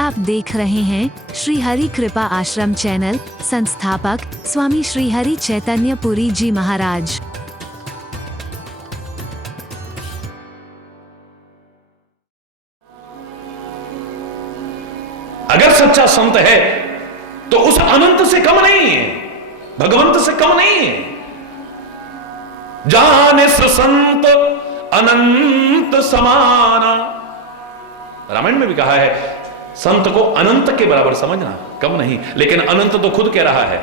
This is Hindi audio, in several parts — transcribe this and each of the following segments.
आप देख रहे हैं श्री हरि कृपा आश्रम चैनल। संस्थापक स्वामी श्री हरि चैतन्य पुरी जी महाराज। अगर सच्चा संत है तो उस अनंत से कम नहीं है, भगवंत से कम नहीं है। जाने संत अनंत समाना, रामायण में भी कहा है संत को अनंत के बराबर समझना, कम नहीं। लेकिन अनंत तो खुद कह रहा है,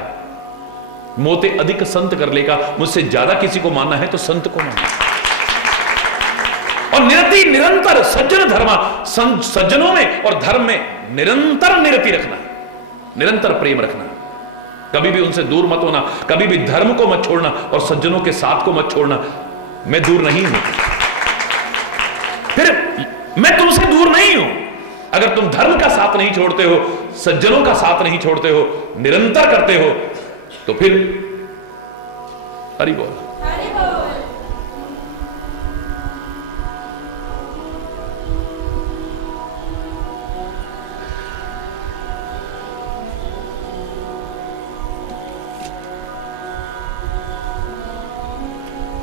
मोते अधिक संत कर लेगा, मुझसे ज्यादा किसी को मानना है तो संत को मानना। और निरति निरंतर सज्जन धर्म, सज्जनों में और धर्म में निरंतर निरति रखना, निरंतर प्रेम रखना, कभी भी उनसे दूर मत होना, कभी भी धर्म को मत छोड़ना और सज्जनों के साथ को मत छोड़ना। मैं दूर नहीं हूं, फिर मैं तुमसे दूर नहीं हूं। अगर तुम धर्म का साथ नहीं छोड़ते हो, सज्जनों का साथ नहीं छोड़ते हो, निरंतर करते हो, तो फिर हरि बोल।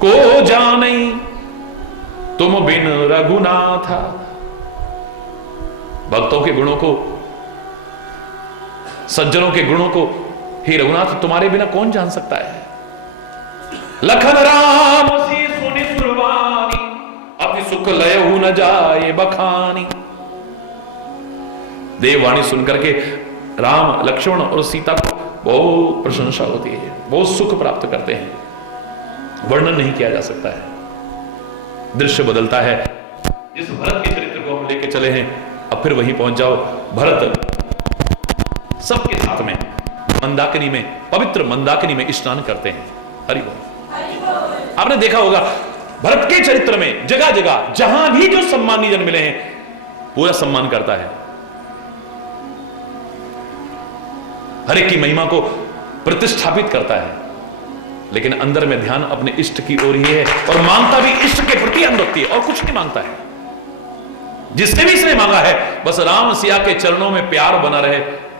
को जाने तुम बिन रघुनाथ, भक्तों के गुणों को, सज्जनों के गुणों को हे रघुनाथ तुम्हारे बिना कौन जान सकता है। लखन राम सी सुनि सुरवानी, अपनी सुख लयहु न जाए बखानी। देववाणी सुनकर के राम, लक्ष्मण और सीता को बहुत प्रशंसा होती है, बहुत सुख प्राप्त करते हैं, वर्णन नहीं किया जा सकता है। दृश्य बदलता है। जिस भरत के चरित्र को हम लेके चले हैं, अब फिर वहीं पहुंच जाओ। भरत सबके साथ में मंदाकिनी में, पवित्र मंदाकिनी में स्नान करते हैं। हरि बोल। आपने देखा होगा भरत के चरित्र में जगह जगह जहां भी जो सम्मानी जन मिले हैं, पूरा सम्मान करता है, हर एक की महिमा को प्रतिष्ठापित करता है, लेकिन अंदर में ध्यान अपने इष्ट की ओर ही है और मांगता भी इष्ट के प्रति अनुरक्ति है और कुछ नहीं मांगता है। जिससे भी इसने मांगा है बस राम सिया के चरणों में प्यार बना रहे,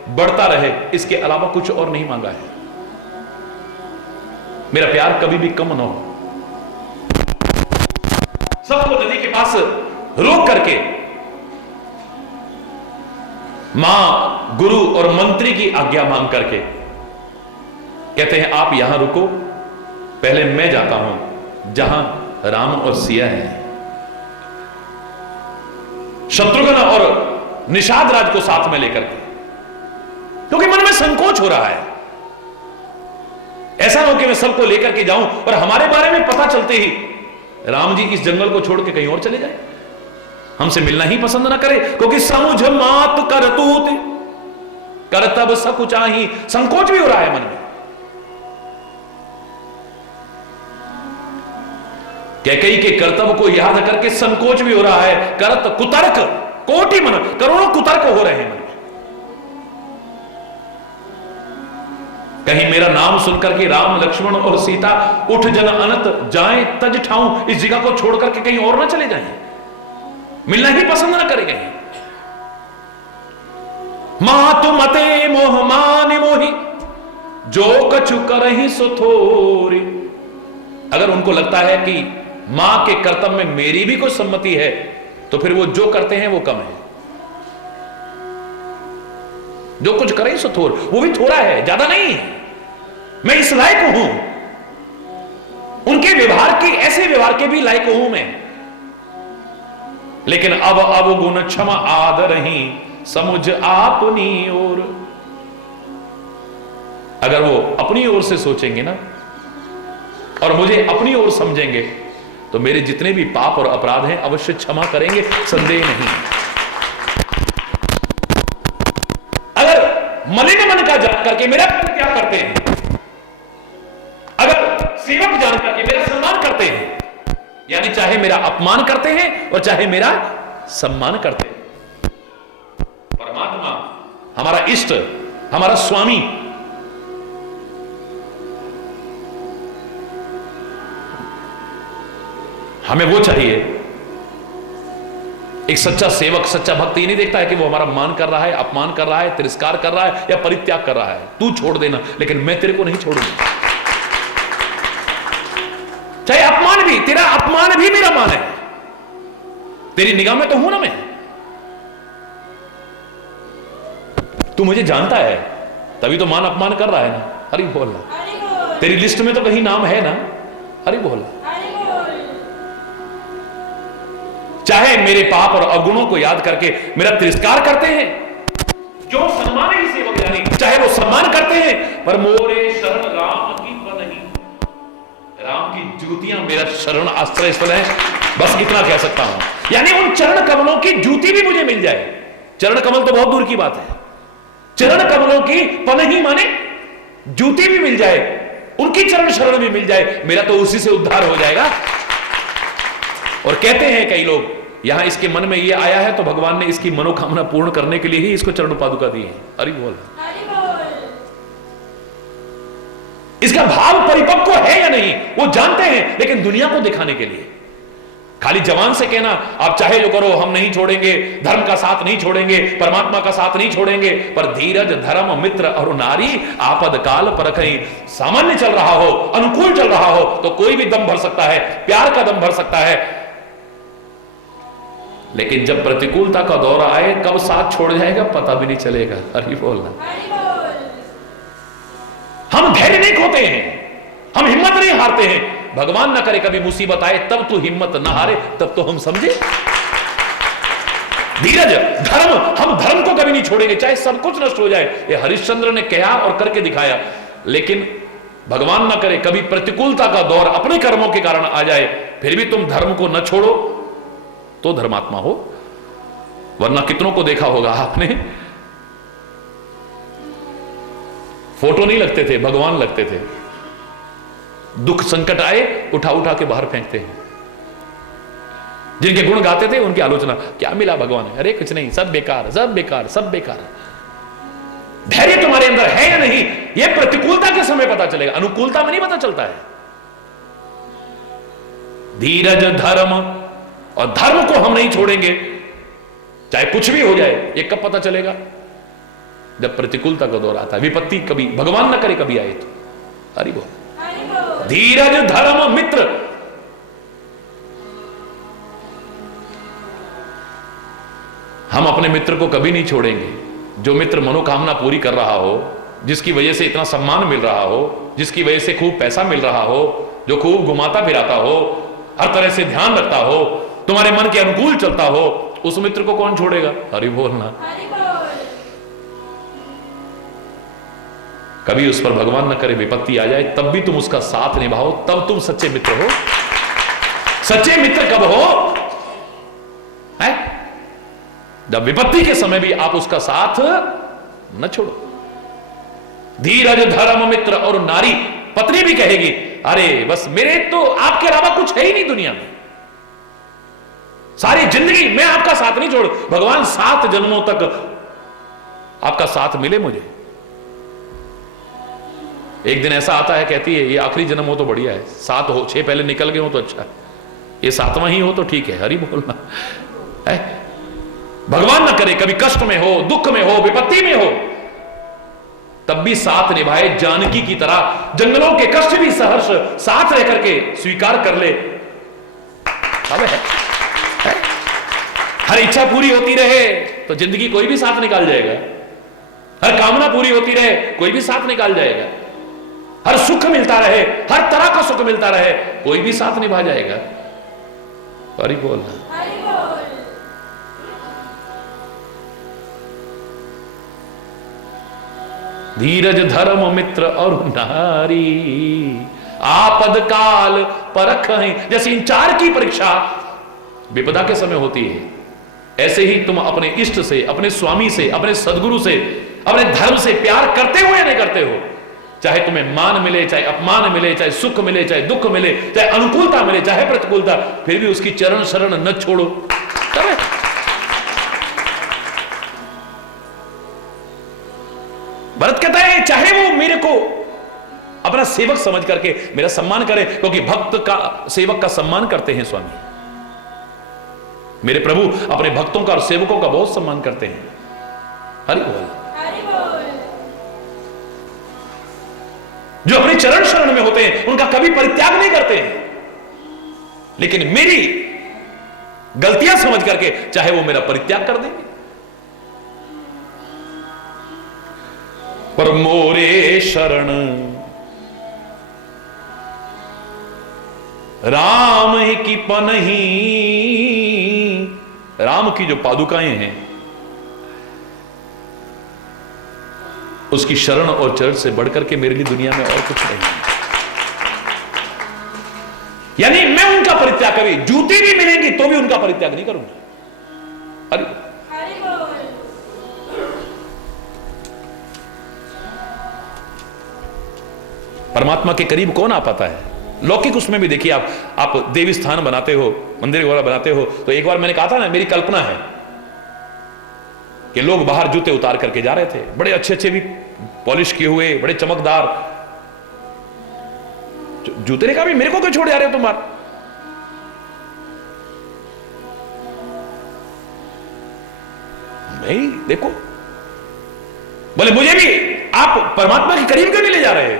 बढ़ता रहे, इसके अलावा कुछ और नहीं मांगा है। मेरा प्यार कभी भी कम ना हो। सबको नदी के पास रोक करके मां, गुरु और मंत्री की आज्ञा मांग करके कहते हैं आप यहां रुको, पहले मैं जाता हूं जहां राम और सिया है। शत्रुघ्न और निषाद राज को साथ में लेकर के, क्योंकि मन में संकोच हो रहा है। ऐसा ना हो कि मैं सबको लेकर के जाऊं और हमारे बारे में पता चलते ही राम जी इस जंगल को छोड़ के कहीं और चले जाए, हमसे मिलना ही पसंद ना करे। क्योंकि समुझ मात करतूत करतब सब चाही, संकोच भी हो रहा है मन में। कैकेयी के कर्तव्य को याद करके संकोच भी हो रहा है। करत कुतर्क कोटि मन, करोड़ों कुतर्क हो रहे हैं मन में। कहीं मेरा नाम सुनकर के राम, लक्ष्मण और सीता उठ जन अनत जाए तज ठाऊं, इस जगह को छोड़ करके कहीं और ना चले जाएं, मिलना ही पसंद ना करेंगे। मातु मते मोह मान मोहि, जो कछु करहि सो थोरी। अगर उनको लगता है कि मां के कर्तव्य में मेरी भी कोई सम्मति है, तो फिर वो जो करते हैं वो कम है। जो कुछ करे सो थोर, वो भी थोड़ा है, ज्यादा नहीं है। मैं इस लायक हूं, उनके व्यवहार की, ऐसे व्यवहार के भी लायक हूं मैं। लेकिन अब गुण क्षमा आदर ही समुझ आपनी ओर। अगर वो अपनी ओर से सोचेंगे ना और मुझे अपनी ओर समझेंगे, तो मेरे जितने भी पाप और अपराध हैं अवश्य क्षमा करेंगे, संदेह नहीं। अगर मलिन मन का जान करके मेरा क्या करते हैं, अगर सेवक जान करके मेरा सम्मान करते हैं, यानी चाहे मेरा अपमान करते हैं और चाहे मेरा सम्मान करते हैं, परमात्मा हमारा इष्ट, हमारा स्वामी, हमें वो चाहिए एक सच्चा सेवक, सच्चा भक्त ये नहीं देखता है कि वो हमारा मान कर रहा है, अपमान कर रहा है, तिरस्कार कर रहा है या परित्याग कर रहा है। तू छोड़ देना, लेकिन मैं तेरे को नहीं छोड़ूंगा। चाहे अपमान भी, तेरा अपमान भी मेरा मान है। तेरी निगाह में तो हूं ना मैं। तू मुझे जानता है, तभी तो मान अपमान कर रहा है ना। हरि बोल। तेरी लिस्ट में तो कहीं नाम है ना। हरि बोल। चाहे मेरे पाप और अवगुणों को याद करके मेरा तिरस्कार करते हैं, जो सम्मान ही सेवक जानी, चाहे वो सम्मान करते हैं, पर मोरे शरण राम की नहीं, राम की जूतियां मेरा शरण आश्रय स्थल है। बस इतना कह सकता हूं। यानी उन चरण कमलों की जूती भी मुझे मिल जाए। चरण कमल तो बहुत दूर की बात है, चरण कमलों की पनही माने जूती भी मिल जाए, उनकी चरण शरण भी मिल जाए, मेरा तो उसी से उद्धार हो जाएगा। और कहते हैं कई लोग, यहां इसके मन में यह आया है तो भगवान ने इसकी मनोकामना पूर्ण करने के लिए ही इसको चरण पादुका दी है। हरि बोल। इसका भाव परिपक्व है या नहीं वो जानते हैं, लेकिन दुनिया को दिखाने के लिए खाली जवान से कहना आप चाहे जो करो हम नहीं छोड़ेंगे, धर्म का साथ नहीं छोड़ेंगे, परमात्मा का साथ नहीं छोड़ेंगे, पर धीरज धर्म मित्र और नारी आपद काल पर कहीं सामान्य चल रहा हो, अनुकूल चल रहा हो तो कोई भी दम भर सकता है, प्यार का दम भर सकता है। लेकिन जब प्रतिकूलता का दौर आए, कब साथ छोड़ जाएगा पता भी नहीं चलेगा। हरि बोलना। हम धैर्य नहीं खोते हैं, हम हिम्मत नहीं हारते हैं। भगवान ना करे कभी मुसीबत आए तब तू हिम्मत ना हारे, तब तो हम समझे धीरज धर्म, हम धर्म को कभी नहीं छोड़ेंगे चाहे सब कुछ नष्ट हो जाए। ये हरिश्चंद्र ने कहा और करके दिखाया। लेकिन भगवान ना करे कभी प्रतिकूलता का दौर अपने कर्मों के कारण आ जाए, फिर भी तुम धर्म को न छोड़ो तो धर्मात्मा हो। वरना कितनों को देखा होगा आपने, फोटो नहीं लगते थे, भगवान लगते थे। दुख संकट आए उठा उठा के बाहर फेंकते हैं। जिनके गुण गाते थे उनकी आलोचना, क्या मिला भगवान, अरे कुछ नहीं, सब बेकार, सब बेकार, सब बेकार। धैर्य तुम्हारे अंदर है या नहीं यह प्रतिकूलता के समय पता चलेगा, अनुकूलता में नहीं पता चलता है। धीरज धर्म, और धर्म को हम नहीं छोड़ेंगे चाहे कुछ भी हो जाए। ये कब पता चलेगा, जब प्रतिकूलता का दौर आता है, विपत्ति कभी भगवान ना करे कभी आए तो। हरि बोल। धीरज धर्म मित्र, हम अपने मित्र को कभी नहीं छोड़ेंगे। जो मित्र मनोकामना पूरी कर रहा हो, जिसकी वजह से इतना सम्मान मिल रहा हो, जिसकी वजह से खूब पैसा मिल रहा हो, जो खूब घुमाता फिराता हो, हर तरह से ध्यान रखता हो, तुम्हारे मन के अनुकूल चलता हो, उस मित्र को कौन छोड़ेगा। हरि बोलना। कभी उस पर भगवान न करे विपत्ति आ जाए, तब भी तुम उसका साथ निभाओ, तब तुम सच्चे मित्र हो। सच्चे मित्र कब हो है? जब विपत्ति के समय भी आप उसका साथ न छोड़ो। धीरज धर्म मित्र और नारी, पत्नी भी कहेगी अरे बस मेरे तो आपके अलावा कुछ है ही नहीं दुनिया में, सारी जिंदगी मैं आपका साथ नहीं छोड़। भगवान 7 जन्मों तक आपका साथ मिले मुझे। एक दिन ऐसा आता है, कहती है ये आखिरी जन्म हो तो बढ़िया है, 7 हो, 6 पहले निकल गए हो तो अच्छा है, ये 7वां ही हो तो ठीक है। हरि बोलना है। भगवान ना करे कभी कष्ट में हो, दुख में हो, विपत्ति में हो, तब भी साथ निभाए जानकी की तरह। जंगलों के कष्ट भी सहर्ष साथ रह करके स्वीकार कर ले। अब है हर इच्छा पूरी होती रहे तो जिंदगी कोई भी साथ निकाल जाएगा। हर कामना पूरी होती रहे कोई भी साथ निकाल जाएगा। हर सुख मिलता रहे, हर तरह का सुख मिलता रहे, कोई भी साथ निभा जाएगा। हरि बोल। धीरज धर्म मित्र और नारी, आपद काल परख है। जैसे इन 4 की परीक्षा विपदा के समय होती है, ऐसे ही तुम अपने इष्ट से, अपने स्वामी से, अपने सदगुरु से, अपने धर्म से प्यार करते हो या नहीं करते हो। चाहे तुम्हें मान मिले, चाहे अपमान मिले, चाहे सुख मिले, चाहे दुख मिले, चाहे अनुकूलता मिले, चाहे प्रतिकूलता, फिर भी उसकी चरण शरण न छोड़ो। तब भरत कहता है चाहे वो मेरे को अपना सेवक समझ करके मेरा सम्मान करे, क्योंकि भक्त का सेवक का सम्मान करते हैं स्वामी। मेरे प्रभु अपने भक्तों का और सेवकों का बहुत सम्मान करते हैं। हरि बोल। जो अपने चरण शरण में होते हैं उनका कभी परित्याग नहीं करते हैं, लेकिन मेरी गलतियां समझ करके चाहे वो मेरा परित्याग कर देंगे। पर मोरे शरण राम की पनही, राम की जो पादुकाएं हैं उसकी शरण और चर्च से बढ़कर के मेरे लिए दुनिया में और कुछ नहीं है। यानी मैं उनका परित्याग, कभी जूती भी मिलेंगी तो भी उनका परित्याग नहीं करूंगा। अरे परमात्मा के करीब कौन आ पाता है? लौकिक उसमें भी देखिए, आप देवी स्थान बनाते हो, मंदिर वगैरह बनाते हो, तो एक बार मैंने कहा था ना, मेरी कल्पना है कि लोग बाहर जूते उतार करके जा रहे थे, बड़े अच्छे अच्छे भी पॉलिश किए हुए, बड़े चमकदार जूते। ने कहा भी मेरे को क्यों छोड़ जा रहे हो तुम बाहर? नहीं, देखो, बोले मुझे भी आप परमात्मा के करीब क्यों नहीं ले जा रहे?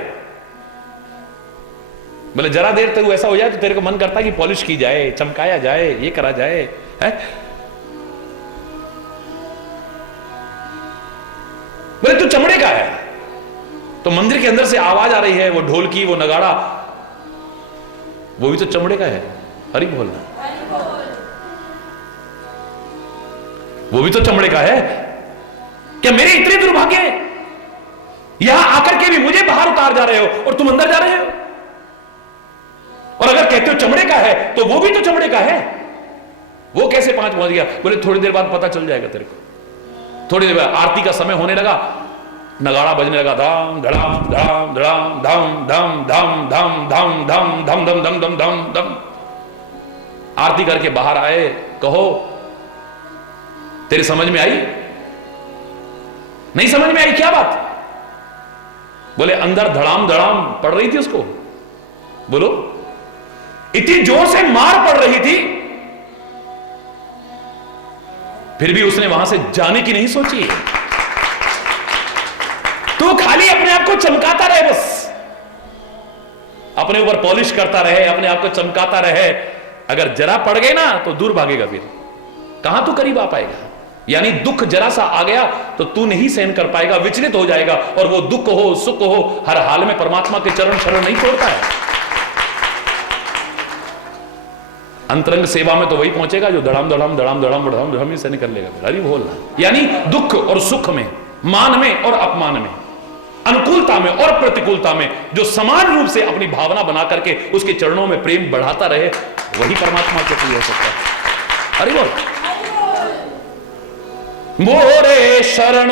बोले जरा देर तक ऐसा हो जाए तो तेरे को मन करता है कि पॉलिश की जाए, चमकाया जाए, ये करा जाए, है? बोले तू चमड़े का है, तो मंदिर के अंदर से आवाज आ रही है, वो ढोलकी, वो नगाड़ा, वो भी तो चमड़े का है। हरि बोलना, वो भी तो चमड़े का है। क्या मेरे इतने दुर्भाग्य हैं? यहां आकर के भी मुझे बाहर उतार जा रहे हो और तुम अंदर जा रहे हो। और अगर कहते हो चमड़े का है तो वो भी तो चमड़े का है। वो कैसे पहुंच गया? बोले थोड़ी देर बाद पता चल जाएगा तेरे को। थोड़ी देर बाद आरती का समय होने लगा, नगाड़ा बजने लगा, धाम धड़ाम धाम धड़ाम धाम धाम धाम धाम धाम धाम धम धम धम धम धम धम। आरती करके बाहर आए, कहो तेरे समझ में आई? नहीं समझ में आई? क्या बात? बोले अंदर धड़ाम धड़ाम पड़ रही थी उसको। बोलो, इतनी जोर से मार पड़ रही थी, फिर भी उसने वहां से जाने की नहीं सोची। तो खाली अपने आप को चमकाता रहे, बस अपने ऊपर पॉलिश करता रहे, अपने आप को चमकाता रहे। अगर जरा पड़ गए ना तो दूर भागेगा, फिर कहां तू करीब आ पाएगा। यानी दुख जरा सा आ गया तो तू नहीं सहन कर पाएगा, विचलित हो जाएगा। और वो दुख हो सुख हो, हर हाल में परमात्मा के चरण शरण नहीं छोड़ता है। अंतरंग सेवा में तो वही पहुंचेगा जो धड़ाम धड़ाम धड़ाम धड़ाम धड़ाम धड़ाम ही सहन कर लेगा। हरि बोलना, यानी दुख और सुख में, मान में और अपमान में, अनुकूलता में और प्रतिकूलता में जो समान रूप से अपनी भावना बना करके उसके चरणों में प्रेम बढ़ाता रहे, वही परमात्मा के प्रिय हो सकता है। हरि बोल। मोरे शरण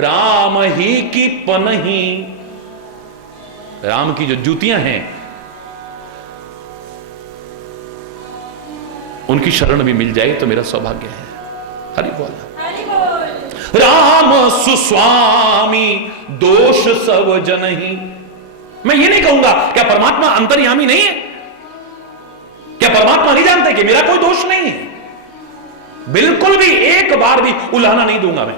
राम ही की पनही, राम की जो जूतियां हैं उनकी शरण भी मिल जाए तो मेरा सौभाग्य है। हरि बोल। राम सुस्वामी दोष सब जनहि। मैं ये नहीं कहूंगा क्या परमात्मा अंतर्यामी नहीं है? क्या परमात्मा नहीं जानते कि मेरा कोई दोष नहीं है? बिल्कुल भी, एक बार भी उलाहना नहीं दूंगा मैं।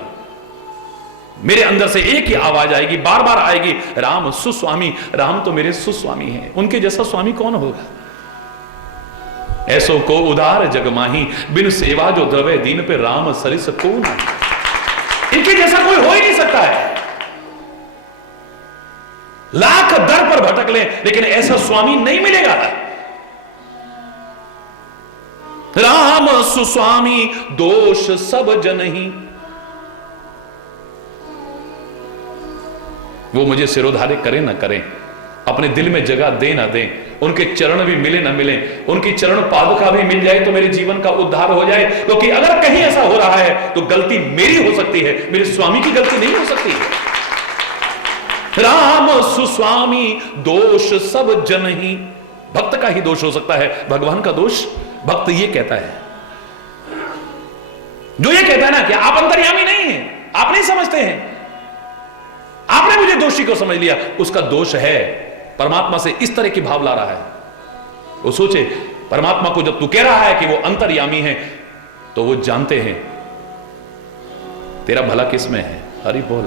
मेरे अंदर से एक ही आवाज आएगी, बार बार आएगी, राम सुस्वामी। राम तो मेरे सुस्वामी हैं, उनके जैसा स्वामी कौन होगा? ऐसो को उदार जगमाही, बिन सेवा जो द्रवे दीन पे राम सरिस को नहीं। इनके जैसा कोई हो ही नहीं सकता है। लाख दर पर भटक ले लेकिन ऐसा स्वामी नहीं मिलेगा। राम सुस्वामी दोष सब जनहि। वो मुझे सिरोधार्य करें ना करें, अपने दिल में जगह दे ना दें, उनके चरण भी मिले ना मिले, उनकी चरण पादुका भी मिल जाए तो मेरे जीवन का उद्धार हो जाए। क्योंकि अगर कहीं ऐसा हो रहा है तो गलती मेरी हो सकती है, मेरे स्वामी की गलती नहीं हो सकती है। राम सुस्वामी दोष सब जनहि। भक्त का ही दोष हो सकता है, भगवान का दोष भक्त ये कहता है। जो ये कहता है ना कि आप अंतर्यामी नहीं है, आप नहीं समझते हैं, आपने मुझे दोषी को समझ लिया, उसका दोष है। परमात्मा से इस तरह की भाव ला रहा है। वो सोचे परमात्मा को जब तू कह रहा है कि वो अंतर्यामी है, तो वो जानते हैं तेरा भला किस में है। हरि बोल।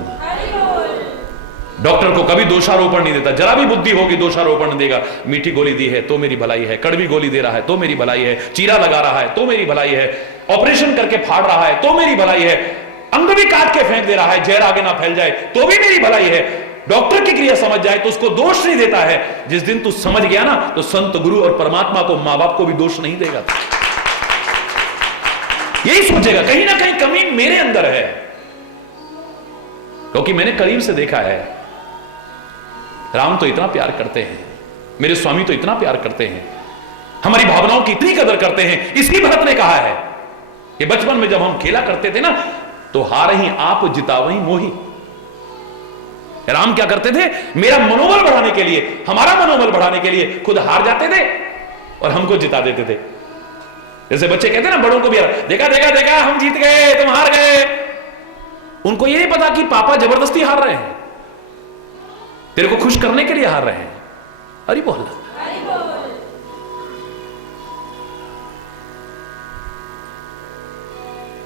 डॉक्टर को कभी दोषारोपण नहीं देता, जरा भी बुद्धि होगी दोषारोपण नहीं देगा। मीठी गोली दी है तो मेरी भलाई है, कड़वी गोली दे रहा है तो मेरी भलाई है, चीरा लगा रहा है तो मेरी भलाई है, ऑपरेशन करके फाड़ रहा है तो मेरी भलाई है, अंग भी काट के फेंक दे रहा है जहर आगे ना फैल जाए तो भी मेरी भलाई है। डॉक्टर की क्रिया समझ जाए तो उसको दोष नहीं देता है। जिस दिन तू समझ गया ना तो संत गुरु और परमात्मा को, मां बाप को भी दोष नहीं देगा। यही सोचेगा कहीं ना कहीं कमी मेरे अंदर है, क्योंकि मैंने करीब से देखा है राम तो इतना प्यार करते हैं, मेरे स्वामी तो इतना प्यार करते हैं, हमारी भावनाओं की इतनी कदर करते हैं। इसलिए भरत ने कहा है कि बचपन में जब हम खेला करते थे ना तो हार ही आप जितावही मोही। राम क्या करते थे, मेरा मनोबल बढ़ाने के लिए, हमारा मनोबल बढ़ाने के लिए खुद हार जाते थे और हमको जिता देते थे। जैसे बच्चे कहते हैं ना बड़ों को भी, देखा देखा देखा हम जीत गए तुम हार गए। उनको ये नहीं पता कि पापा जबरदस्ती हार रहे हैं, तेरे को खुश करने के लिए हार रहे हैं। हरि बोल।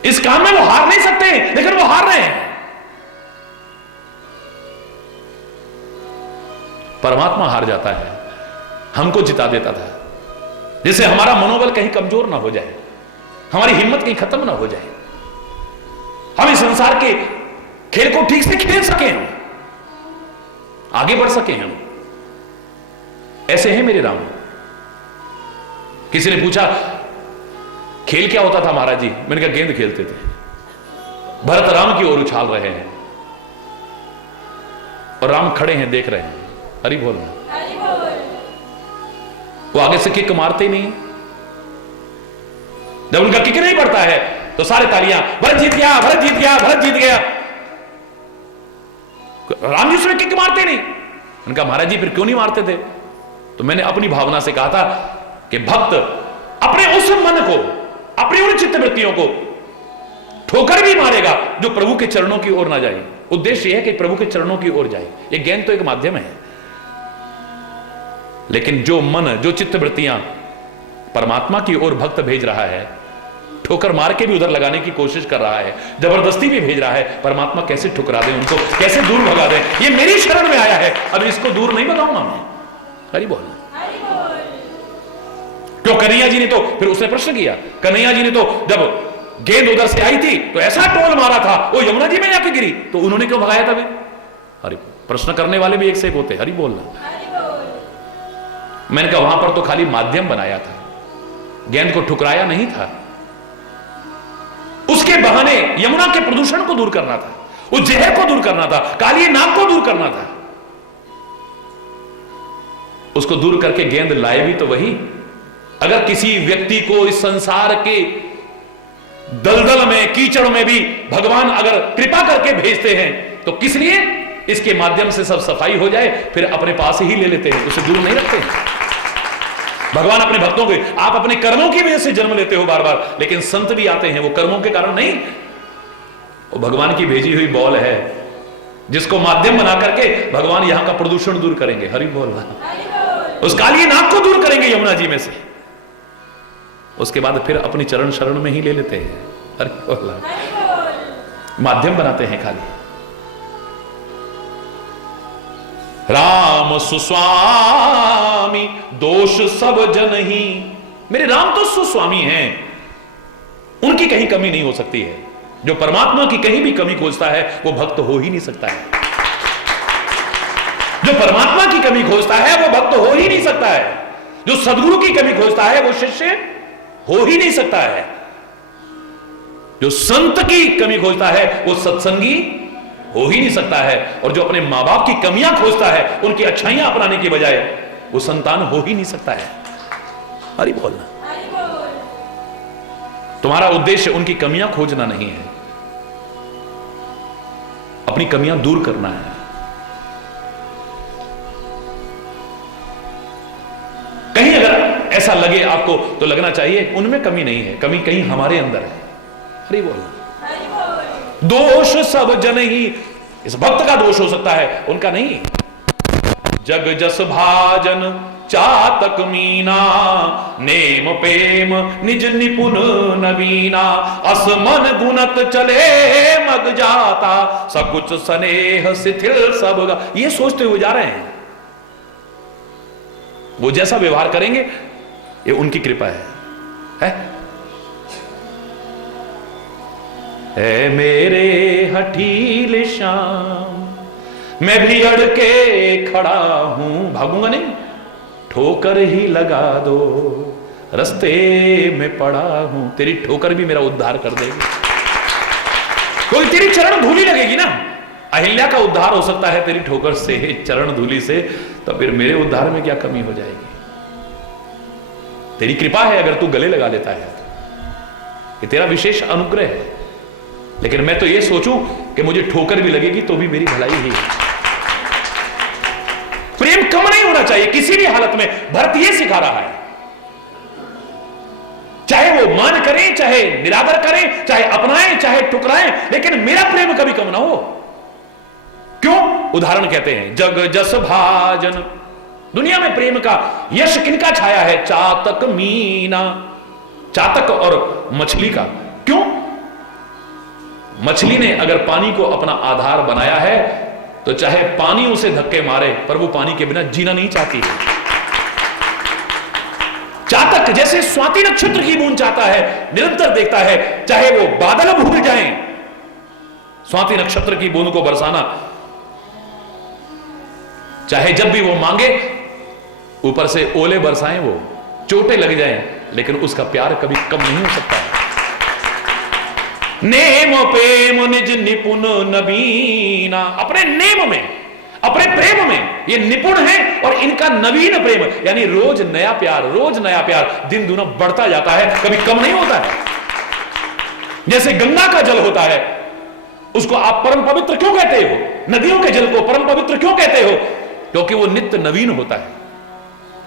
इस काम में वो हार नहीं सकते लेकिन वो हार रहे हैं। परमात्मा हार जाता है, हमको जिता देता था। जिससे हमारा मनोबल कहीं कमजोर ना हो जाए, हमारी हिम्मत कहीं खत्म ना हो जाए, हम इस संसार के खेल को ठीक से खेल सके, हम आगे बढ़ सके। हम ऐसे हैं मेरे राम। किसी ने पूछा खेल क्या होता था महाराज जी, मैंने कहा गेंद खेलते थे। भरत राम की ओर उछाल रहे हैं और राम खड़े हैं देख रहे हैं। हरि बोल। वो आगे से किक मारते ही नहीं। जब उनका किक नहीं पड़ता है तो सारे तालियां, भरत जीत गया, भरत जीत गया, भरत जीत गया। राम जी उसमें किक मारते नहीं। उनका महाराज जी फिर क्यों नहीं मारते थे? तो मैंने अपनी भावना से कहा था कि भक्त अपने उस मन को, अपनी उन चित्तवृत्तियों को ठोकर भी मारेगा जो प्रभु के चरणों की ओर ना जाए। उद्देश्य यह है कि प्रभु के चरणों की ओर जाए। ये गेंद तो एक माध्यम है, लेकिन जो मन, जो चित्तवृत्तियां परमात्मा की ओर भक्त भेज रहा है, ठोकर मार के भी उधर लगाने की कोशिश कर रहा है, जबरदस्ती भी भेज रहा है, परमात्मा कैसे ठुकरा दे, उनको कैसे दूर भगा दे। ये मेरी शरण में आया है, अब इसको दूर नहीं भगाऊंगा मैं। हरि बोल। क्यों? कन्हैया जी ने तो, फिर उसने प्रश्न किया, कन्हैया जी ने तो जब गेंद उधर से आई थी तो ऐसा टोल मारा था वो यमुना जी में जाके गिरी, तो उन्होंने क्यों भगाया था? हरि, प्रश्न करने वाले भी एक से एक होते। हरि बोलना। मैंने कहा वहां पर तो खाली माध्यम बनाया था, गेंद को ठुकराया नहीं था। उसके बहाने यमुना के प्रदूषण को दूर करना था, उस जहर को दूर करना था, काली नाग को दूर करना था। उसको दूर करके गेंद लाए भी तो वही। अगर किसी व्यक्ति को इस संसार के दलदल में, कीचड़ में भी भगवान अगर कृपा करके भेजते हैं तो किस लिए? इसके माध्यम से सब सफाई हो जाए, फिर अपने पास ही ले लेते हैं, उसे दूर नहीं रखते हैं। भगवान अपने भक्तों के, आप अपने कर्मों की वजह से जन्म लेते हो बार बार, लेकिन संत भी आते हैं वो कर्मों के कारण नहीं, वो भगवान की भेजी हुई बॉल है जिसको माध्यम बना करके भगवान यहां का प्रदूषण दूर करेंगे। हरि बोल। उस काली नाग को दूर करेंगे यमुना जी में से, उसके बाद फिर अपनी चरण शरण में ही ले लेते हैं। हरि बोल। माध्यम बनाते हैं खाली। राम सुस्वामी दोष सब जन ही। मेरे राम तो सुस्वामी हैं, उनकी कहीं कमी नहीं हो सकती है। जो परमात्मा की कहीं भी कमी खोजता है वो भक्त हो ही नहीं सकता है। जो परमात्मा की कमी खोजता है वो भक्त हो ही नहीं सकता है। जो सदगुरु की कमी खोजता है वो शिष्य हो ही नहीं सकता है। जो संत की कमी खोजता है वो सत्संगी हो ही नहीं सकता है। और जो अपने मां बाप की कमियां खोजता है, उनकी अच्छाइयां अपनाने की बजाय, वो संतान हो ही नहीं सकता है। हरि बोलना। तुम्हारा उद्देश्य उनकी कमियां खोजना नहीं है, अपनी कमियां दूर करना है। कहीं अगर ऐसा लगे आपको तो लगना चाहिए उनमें कमी नहीं है, कमी कहीं हमारे अंदर है। हरि बोलना। दोष सब जन ही। इस भक्त का दोष हो सकता है, उनका नहीं। जग जस भाजन चातक मीना, नेम प्रेम निज निपुण नवीना, असमन गुणत चले मग जाता, सकुच स्नेह शिथिल सब। ये सोचते हुए जा रहे हैं, वो जैसा व्यवहार करेंगे ये उनकी कृपा है? ऐ मेरे हठीले श्याम, मैं भी अड़के खड़ा हूं, भागूंगा नहीं, ठोकर ही लगा दो, रास्ते में पड़ा हूं, तेरी ठोकर भी मेरा उद्धार कर देगी। कोई तेरी चरण धूली लगेगी ना, अहिल्या का उद्धार हो सकता है तेरी ठोकर से, चरण धूली से, तो फिर मेरे उद्धार में क्या कमी हो जाएगी? तेरी कृपा है अगर तू गले लगा लेता है, ये तेरा विशेष अनुग्रह है। लेकिन मैं तो ये सोचूं कि मुझे ठोकर भी लगेगी तो भी मेरी भलाई ही है। प्रेम कम नहीं होना चाहिए किसी भी हालत में, भरत ये सिखा रहा है। चाहे वो मान करें, चाहे निरादर करें, चाहे अपनाएं, चाहे ठुकराएं, लेकिन मेरा प्रेम कभी कम ना हो। क्यों? उदाहरण कहते हैं, जग जस भाजन, दुनिया में प्रेम का यश किनका छाया है? चातक मीना, चातक और मछली का। क्यों? मछली ने अगर पानी को अपना आधार बनाया है तो चाहे पानी उसे धक्के मारे पर वो पानी के बिना जीना नहीं चाहती है। चातक जैसे स्वाति नक्षत्र की बूंद चाहता है, निरंतर देखता है, चाहे वो बादल भूल जाएं, स्वाति नक्षत्र की बूंद को बरसाना, चाहे जब भी वो मांगे ऊपर से ओले बरसाएं, वो चोटें लग जाएं, लेकिन उसका प्यार कभी कम नहीं हो सकता है। नेम प्रेम निज निपुण नवीना, अपने नेम में, अपने प्रेम में ये निपुण है, और इनका नवीन प्रेम यानी रोज नया प्यार, रोज नया प्यार दिन दुना बढ़ता जाता है, कभी कम नहीं होता है। जैसे गंगा का जल होता है, उसको आप परम पवित्र क्यों कहते हो? नदियों के जल को परम पवित्र क्यों कहते हो? क्योंकि वो नित्य नवीन होता है।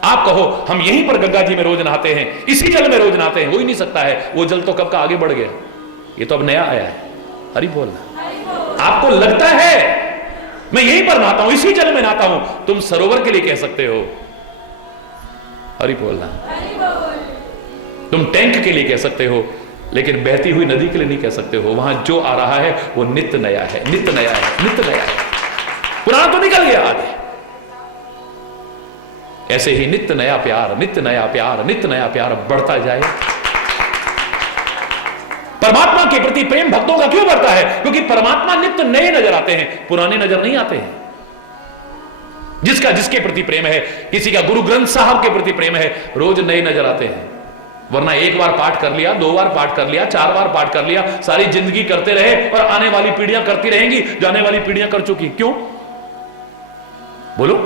आप कहो हम यहीं पर गंगा जी में रोज नहाते हैं, इसी जल में रोज नहाते हैं, हो ही नहीं सकता है। वो जल तो कब का आगे बढ़ गया, ये तो अब नया आया है। हरि बोलना। आपको लगता है मैं यहीं पर नहाता हूं, इसी जल में नहाता हूं, तुम सरोवर के लिए कह सकते हो हरि बोलना, तुम टैंक के लिए कह सकते हो, लेकिन बहती हुई नदी के लिए नहीं कह सकते हो। वहां जो आ रहा है वो नित्य नया है, नित्य नया है, नित्य नया है। पुराना तो निकल गया आगे। ऐसे ही नित्य नया प्यार, नित्य नया प्यार, नित्य नया प्यार बढ़ता जाए। परमात्मा के प्रति प्रेम भक्तों का क्यों बढ़ता है? क्योंकि परमात्मा नित्य नए नजर आते हैं, पुराने नजर नहीं आते हैं। जिसका जिसके प्रति प्रेम है, किसी का गुरु ग्रंथ साहब के प्रति प्रेम है, रोज नए नजर आते हैं। वरना एक बार पाठ कर लिया, दो बार पाठ कर लिया, चार बार पाठ कर लिया, सारी जिंदगी करते रहे और आने वाली पीढ़ियां करती रहेंगी, जाने वाली पीढ़ियां कर चुकी। क्यों? बोलो।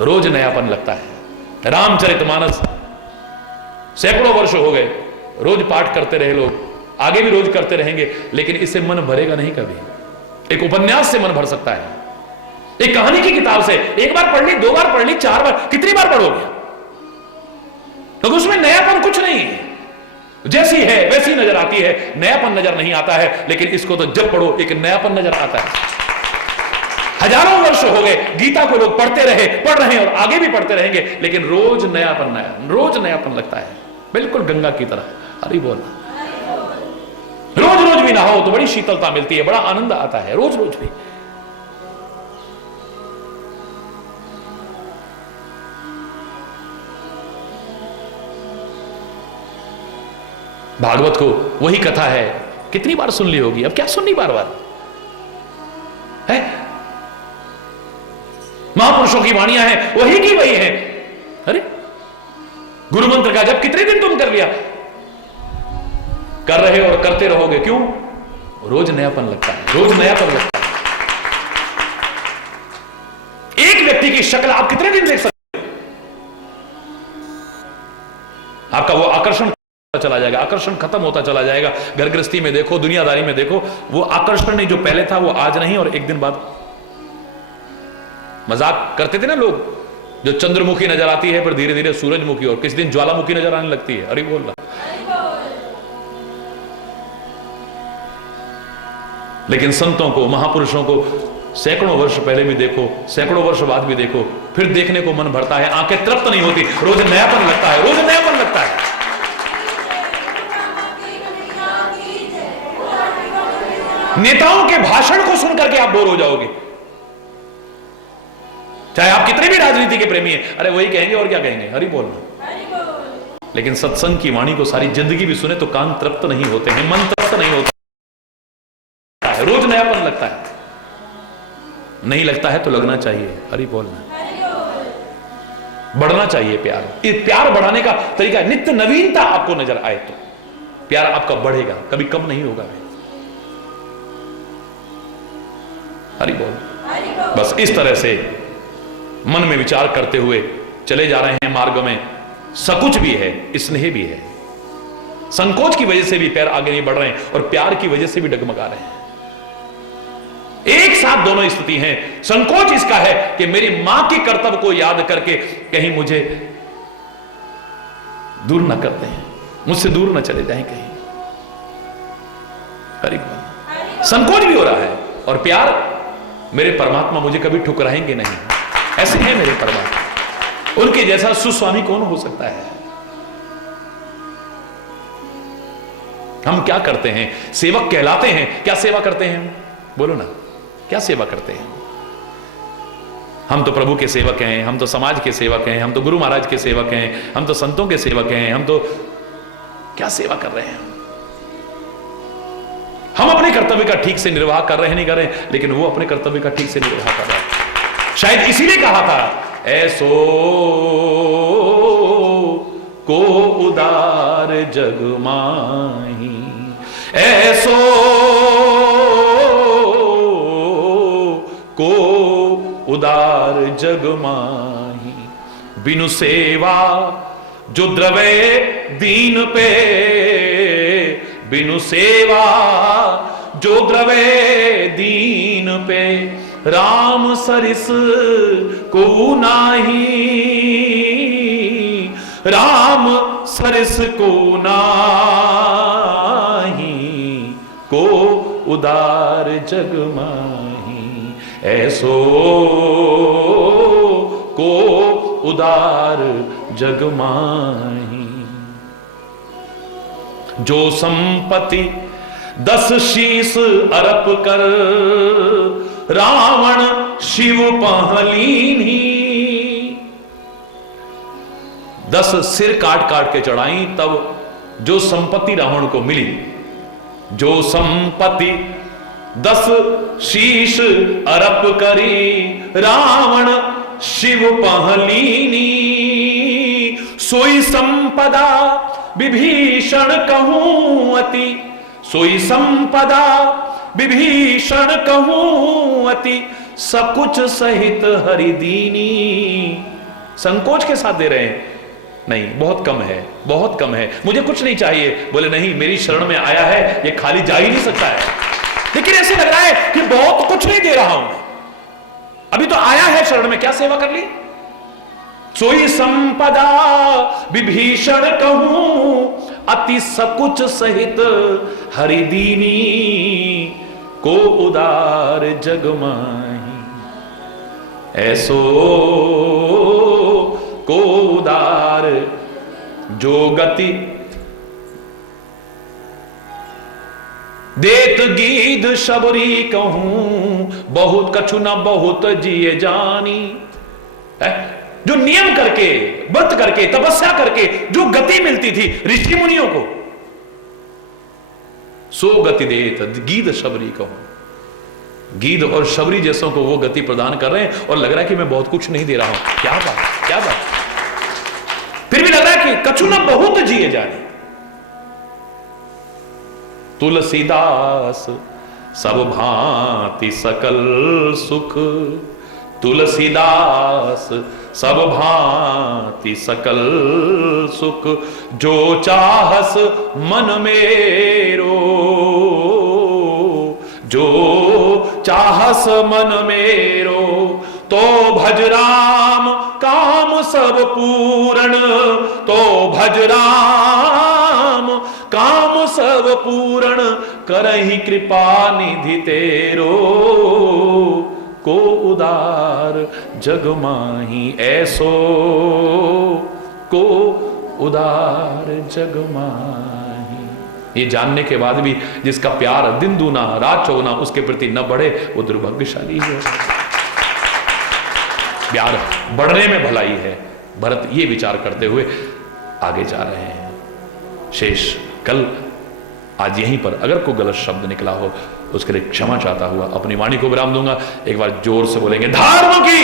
रोज नयापन लगता है। रामचरितमानस सैकड़ों वर्ष हो गए, रोज पाठ करते रहे लोग, आगे भी रोज करते रहेंगे, लेकिन इससे मन भरेगा नहीं कभी। एक उपन्यास से मन भर सकता है, एक कहानी की किताब से एक बार पढ़ ली, दो बार पढ़ ली, चार बार, कितनी बार पढ़ोगे? क्योंकि उसमें नयापन कुछ नहीं है, जैसी है वैसी नजर आती है, नयापन नजर नहीं आता है। लेकिन इसको तो जब पढ़ो एक नयापन नजर आता है। हजारों वर्ष हो गए, गीता को लोग पढ़ते रहे, पढ़ रहे हैं और आगे भी पढ़ते रहेंगे, लेकिन रोज नयापन, नया रोज नयापन लगता है, बिल्कुल गंगा की तरह। हरि बोल। रोज रोज भी नहाओ तो बड़ी शीतलता मिलती है, बड़ा आनंद आता है, रोज रोज भी। भागवत को वही कथा है, कितनी बार सुन ली होगी, अब क्या सुननी बार बार है? महापुरुषों की वाणियां हैं, वही की वही है। अरे गुरु मंत्र का जब कितने दिन तुम कर लिया, कर रहे और करते रहोगे। क्यों? रोज नयापन लगता है, रोज नयापन लगता है। एक व्यक्ति की शक्ल आप कितने दिन देख सकते हो? आपका वो आकर्षण चला जाएगा, आकर्षण खत्म होता चला जाएगा। घर गृहस्थी में देखो, दुनियादारी में देखो, वो आकर्षण नहीं जो पहले था वो आज नहीं, और एक दिन बाद। मजाक करते थे ना लोग, जो चंद्रमुखी नजर आती है फिर धीरे धीरे सूरजमुखी, और किस दिन ज्वालामुखी नजर आने लगती है। अरे बोल रहा। लेकिन संतों को, महापुरुषों को सैकड़ों वर्ष पहले भी देखो, सैकड़ों वर्ष बाद भी देखो, फिर देखने को मन भरता है, आंखें तृप्त नहीं होती, रोज नयापन लगता है, रोज नयापन लगता है। नेताओं के भाषण को सुनकर के आप बोर हो जाओगे, चाहे आप कितने भी राजनीति के प्रेमी हैं, अरे वही कहेंगे और क्या कहेंगे, हरि बोलना। लेकिन सत्संग की वाणी को सारी जिंदगी भी सुने तो कान तृप्त नहीं होते हैं, मन तृप्त नहीं होता है, रोज नयापन लगता है। नहीं लगता है तो लगना चाहिए, हरि बोलना, बढ़ना चाहिए प्यार। ये प्यार बढ़ाने का तरीका है, नित्य नवीनता आपको नजर आए तो प्यार आपका बढ़ेगा, कभी कम नहीं होगा। हरि बोल। बस इस तरह से मन में विचार करते हुए चले जा रहे हैं मार्ग में। सकुच भी है, स्नेह भी है, संकोच की वजह से भी पैर आगे नहीं बढ़ रहे हैं और प्यार की वजह से भी डगमगा रहे हैं। एक साथ दोनों स्थिति हैं। संकोच इसका है कि मेरी मां के कर्तव्य को याद करके कहीं मुझे दूर न करते हैं, मुझसे दूर न चले जाएं कहीं। हरि बोल। संकोच भी हो रहा है और प्यार, मेरे परमात्मा मुझे कभी ठुकराएंगे नहीं, ऐसे हैं मेरे परमात्मा, उनके जैसा सुस्वामी कौन हो सकता है। हम क्या करते हैं, सेवक कहलाते हैं, क्या सेवा करते हैं, बोलो ना, क्या सेवा करते हैं। हम तो प्रभु के सेवक हैं, हम तो समाज के सेवक हैं, हम तो गुरु महाराज के सेवक हैं, हम तो संतों के सेवक हैं, हम तो क्या सेवा कर रहे हैं। हम अपने कर्तव्य का ठीक से निर्वाह कर रहे हैं, नहीं कर रहे हैं, लेकिन वो अपने कर्तव्य का ठीक से निर्वाह कर रहे हैं। शायद इसीलिए कहा था, ऐसो को उदार जग माही, ऐसो को उदार जग माही, बिनु सेवा जो द्रवे दीन पे, बिनु सेवा जो द्रवे दीन पे, राम सरिस को नाही, राम सरिस को नाही, को उदार जग माही, ऐसो को उदार जग माही। जो संपत्ति 10 शीस अर्प कर, रावण शिव पहलीनी, 10 सिर काट काट के चढ़ाई, तब जो संपत्ति रावण को मिली, जो संपत्ति 10 शीश अर्प करी, रावण शिव पहलीनी, सोई संपदा विभीषण कहूं अति, सोई संपदा विभीषण कहूं अति, सकुच सहित हरिदीनी। संकोच के साथ दे रहे हैं, नहीं बहुत कम है, बहुत कम है, मुझे कुछ नहीं चाहिए। बोले नहीं, मेरी शरण में आया है, ये खाली जा ही नहीं सकता है। लेकिन ऐसे लग रहा है कि बहुत कुछ नहीं दे रहा हूं मैं, अभी तो आया है शरण में, क्या सेवा कर ली। सोई संपदा विभीषण कहूं अति सकुच सहित हरिदीनी, को उदार जग माही, ऐसो को उदार जो गति देत गीध शबरी कहूं, बहुत कछु न बहुत जिए जानी। जो नियम करके, व्रत करके, तपस्या करके जो गति मिलती थी ऋषि मुनियों को, सो गति देत गीध शबरी कहूं। गीध और शबरी जैसों को वो गति प्रदान कर रहे हैं और लग रहा है कि मैं बहुत कुछ नहीं दे रहा हूं। क्या बात, क्या बात। फिर भी लग रहा है कि कछु न बहुत जिए जाने। तुलसीदास सब भांति सकल सुख, तुलसीदास सब भांति सकल सुख, जो चाहस मन मेरो, जो चाहस मन मेरो, तो भज राम काम सब पूर्ण, तो भज राम काम सब पूर्ण, करहि कृपा निधि तेरो, को उदार जग माही, ऐसो को उदार जग माही। ये जानने के बाद भी जिसका प्यार दिन दूना रात चौगुना उसके प्रति न बढ़े, वो दुर्भाग्यशाली है। प्यार बढ़ने में भलाई है। भरत ये विचार करते हुए आगे जा रहे हैं। शेष कल आज यहीं पर अगर कोई गलत शब्द निकला हो उसके लिए क्षमा चाहता हुआ अपनी वाणी को विराम दूंगा। एक बार जोर से बोलेंगे, धर्म की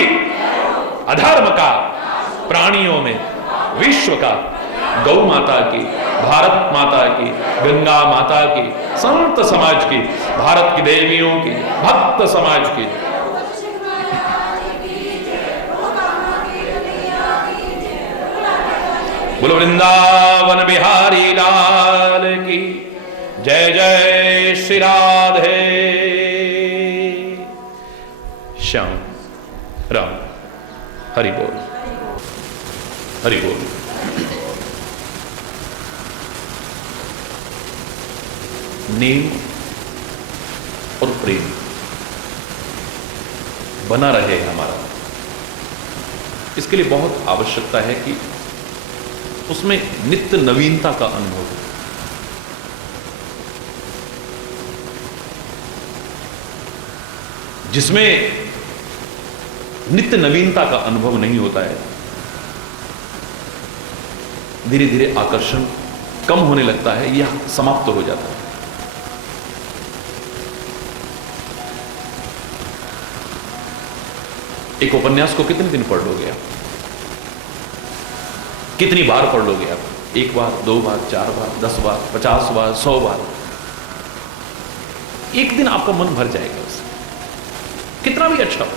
अधर्म का, प्राणियों में विश्व का, गौ माता की, भारत माता की, गंगा माता की, संत समाज की, भारत की देवियों की, भक्त समाज की। बोलो वृंदावन बिहारी लाल की जय। जय श्री राधे श्याम राम। हरि बोल, हरि बोल। नेम और प्रेम बना रहे हमारा, इसके लिए बहुत आवश्यकता है कि उसमें नित्य नवीनता का अनुभव हो। जिसमें नित्य नवीनता का अनुभव नहीं होता है, धीरे धीरे आकर्षण कम होने लगता है या समाप्त हो जाता है। एक उपन्यास को कितने दिन पढ़ लोगे आप? कितनी बार पढ़ लोगे आप? एक बार, दो बार, चार बार, 10 बार, 50 बार, 100 बार? एक दिन आपका मन भर जाएगा उससे, कितना भी अच्छा हो।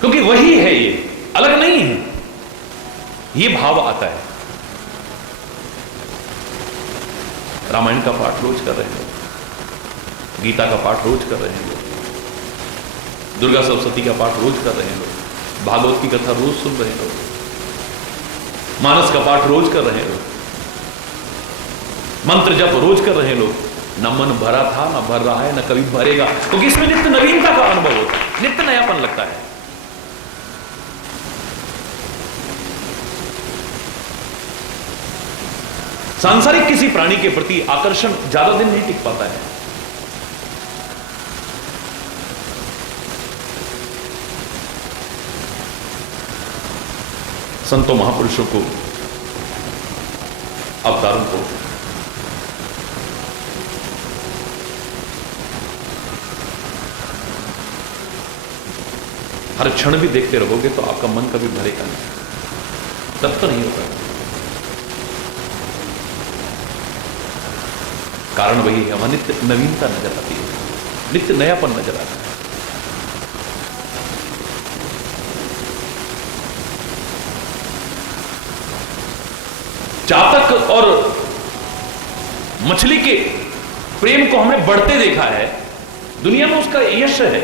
क्योंकि वही है, ये अलग नहीं है। ये भाव आता है। रामायण का पाठ रोज कर रहे हैं लोग, गीता का पाठ रोज कर रहे हैं लोग, दुर्गा सप्तशती का पाठ रोज कर रहे हैं लोग, भागवत की कथा रोज सुन रहे हैं लोग, मानस का पाठ रोज कर रहे हैं लोग, मंत्र जप रोज कर रहे हैं लोग। न मन भरा था, न भर रहा है, न कभी भरेगा, क्योंकि इसमें नित्य नवीनता का अनुभव होता है, नित्य नयापन लगता है। सांसारिक किसी प्राणी के प्रति आकर्षण ज्यादा दिन नहीं टिक पाता है। संतों महापुरुषों को, अवतारों को हर क्षण भी देखते रहोगे तो आपका मन कभी भरेगा नहीं, तब तो नहीं होगा। कारण वही है, वहां नित्य नवीनता नजर आती है, नित्य नयापन नजर आता है। चातक और मछली के प्रेम को हमने बढ़ते देखा है, दुनिया में उसका यश है।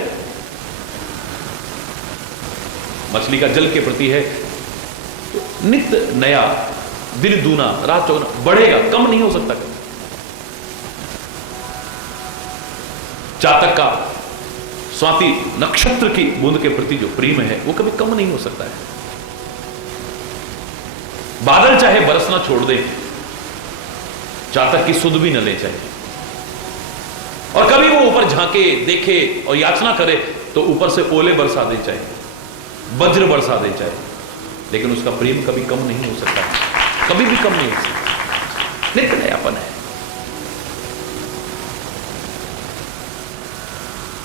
मछली का जल के प्रति है तो नित्य नया, दिन दूना रात चौगुना बढ़ेगा, कम नहीं हो सकता। चातक का स्वाति नक्षत्र की बूंद के प्रति जो प्रेम है वो कभी कम नहीं हो सकता है। बादल चाहे बरसना छोड़ दे, चातक की सुध भी न ले चाहे, और कभी वो ऊपर झांके देखे और याचना करे तो ऊपर से ओले बरसा दे चाहे, वज्र बरसा दे चाहे, लेकिन उसका प्रेम कभी कम नहीं हो सकता, कभी भी कम नहीं हो सकता। नित्य नयापन है।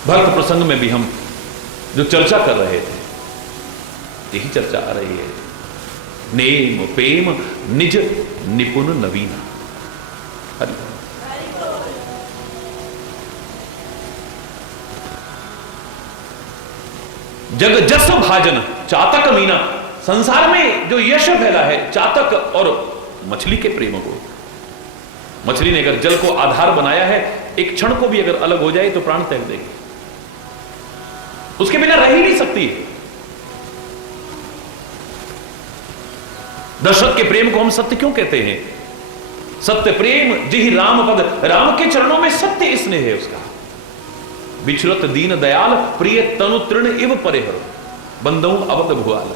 भरत प्रसंग में भी हम जो चर्चा कर रहे थे, यही चर्चा आ रही है। नेम प्रेम निज निपुण नवीना। हरि जग जस भाजन चातक मीना। संसार में जो यश फैला है चातक और मछली के प्रेम को। मछली ने अगर जल को आधार बनाया है, एक क्षण को भी अगर अलग हो जाए तो प्राण त्याग देगी, उसके बिना रह ही नहीं सकती। दशरथ के प्रेम को हम सत्य क्यों कहते हैं? सत्य प्रेम जिहि राम पद, राम के चरणों में सत्य स्नेह है उसका। विचरत दीन दयाल प्रिय तनु तृण इव परिहर, बंदऊ अवध भुआल।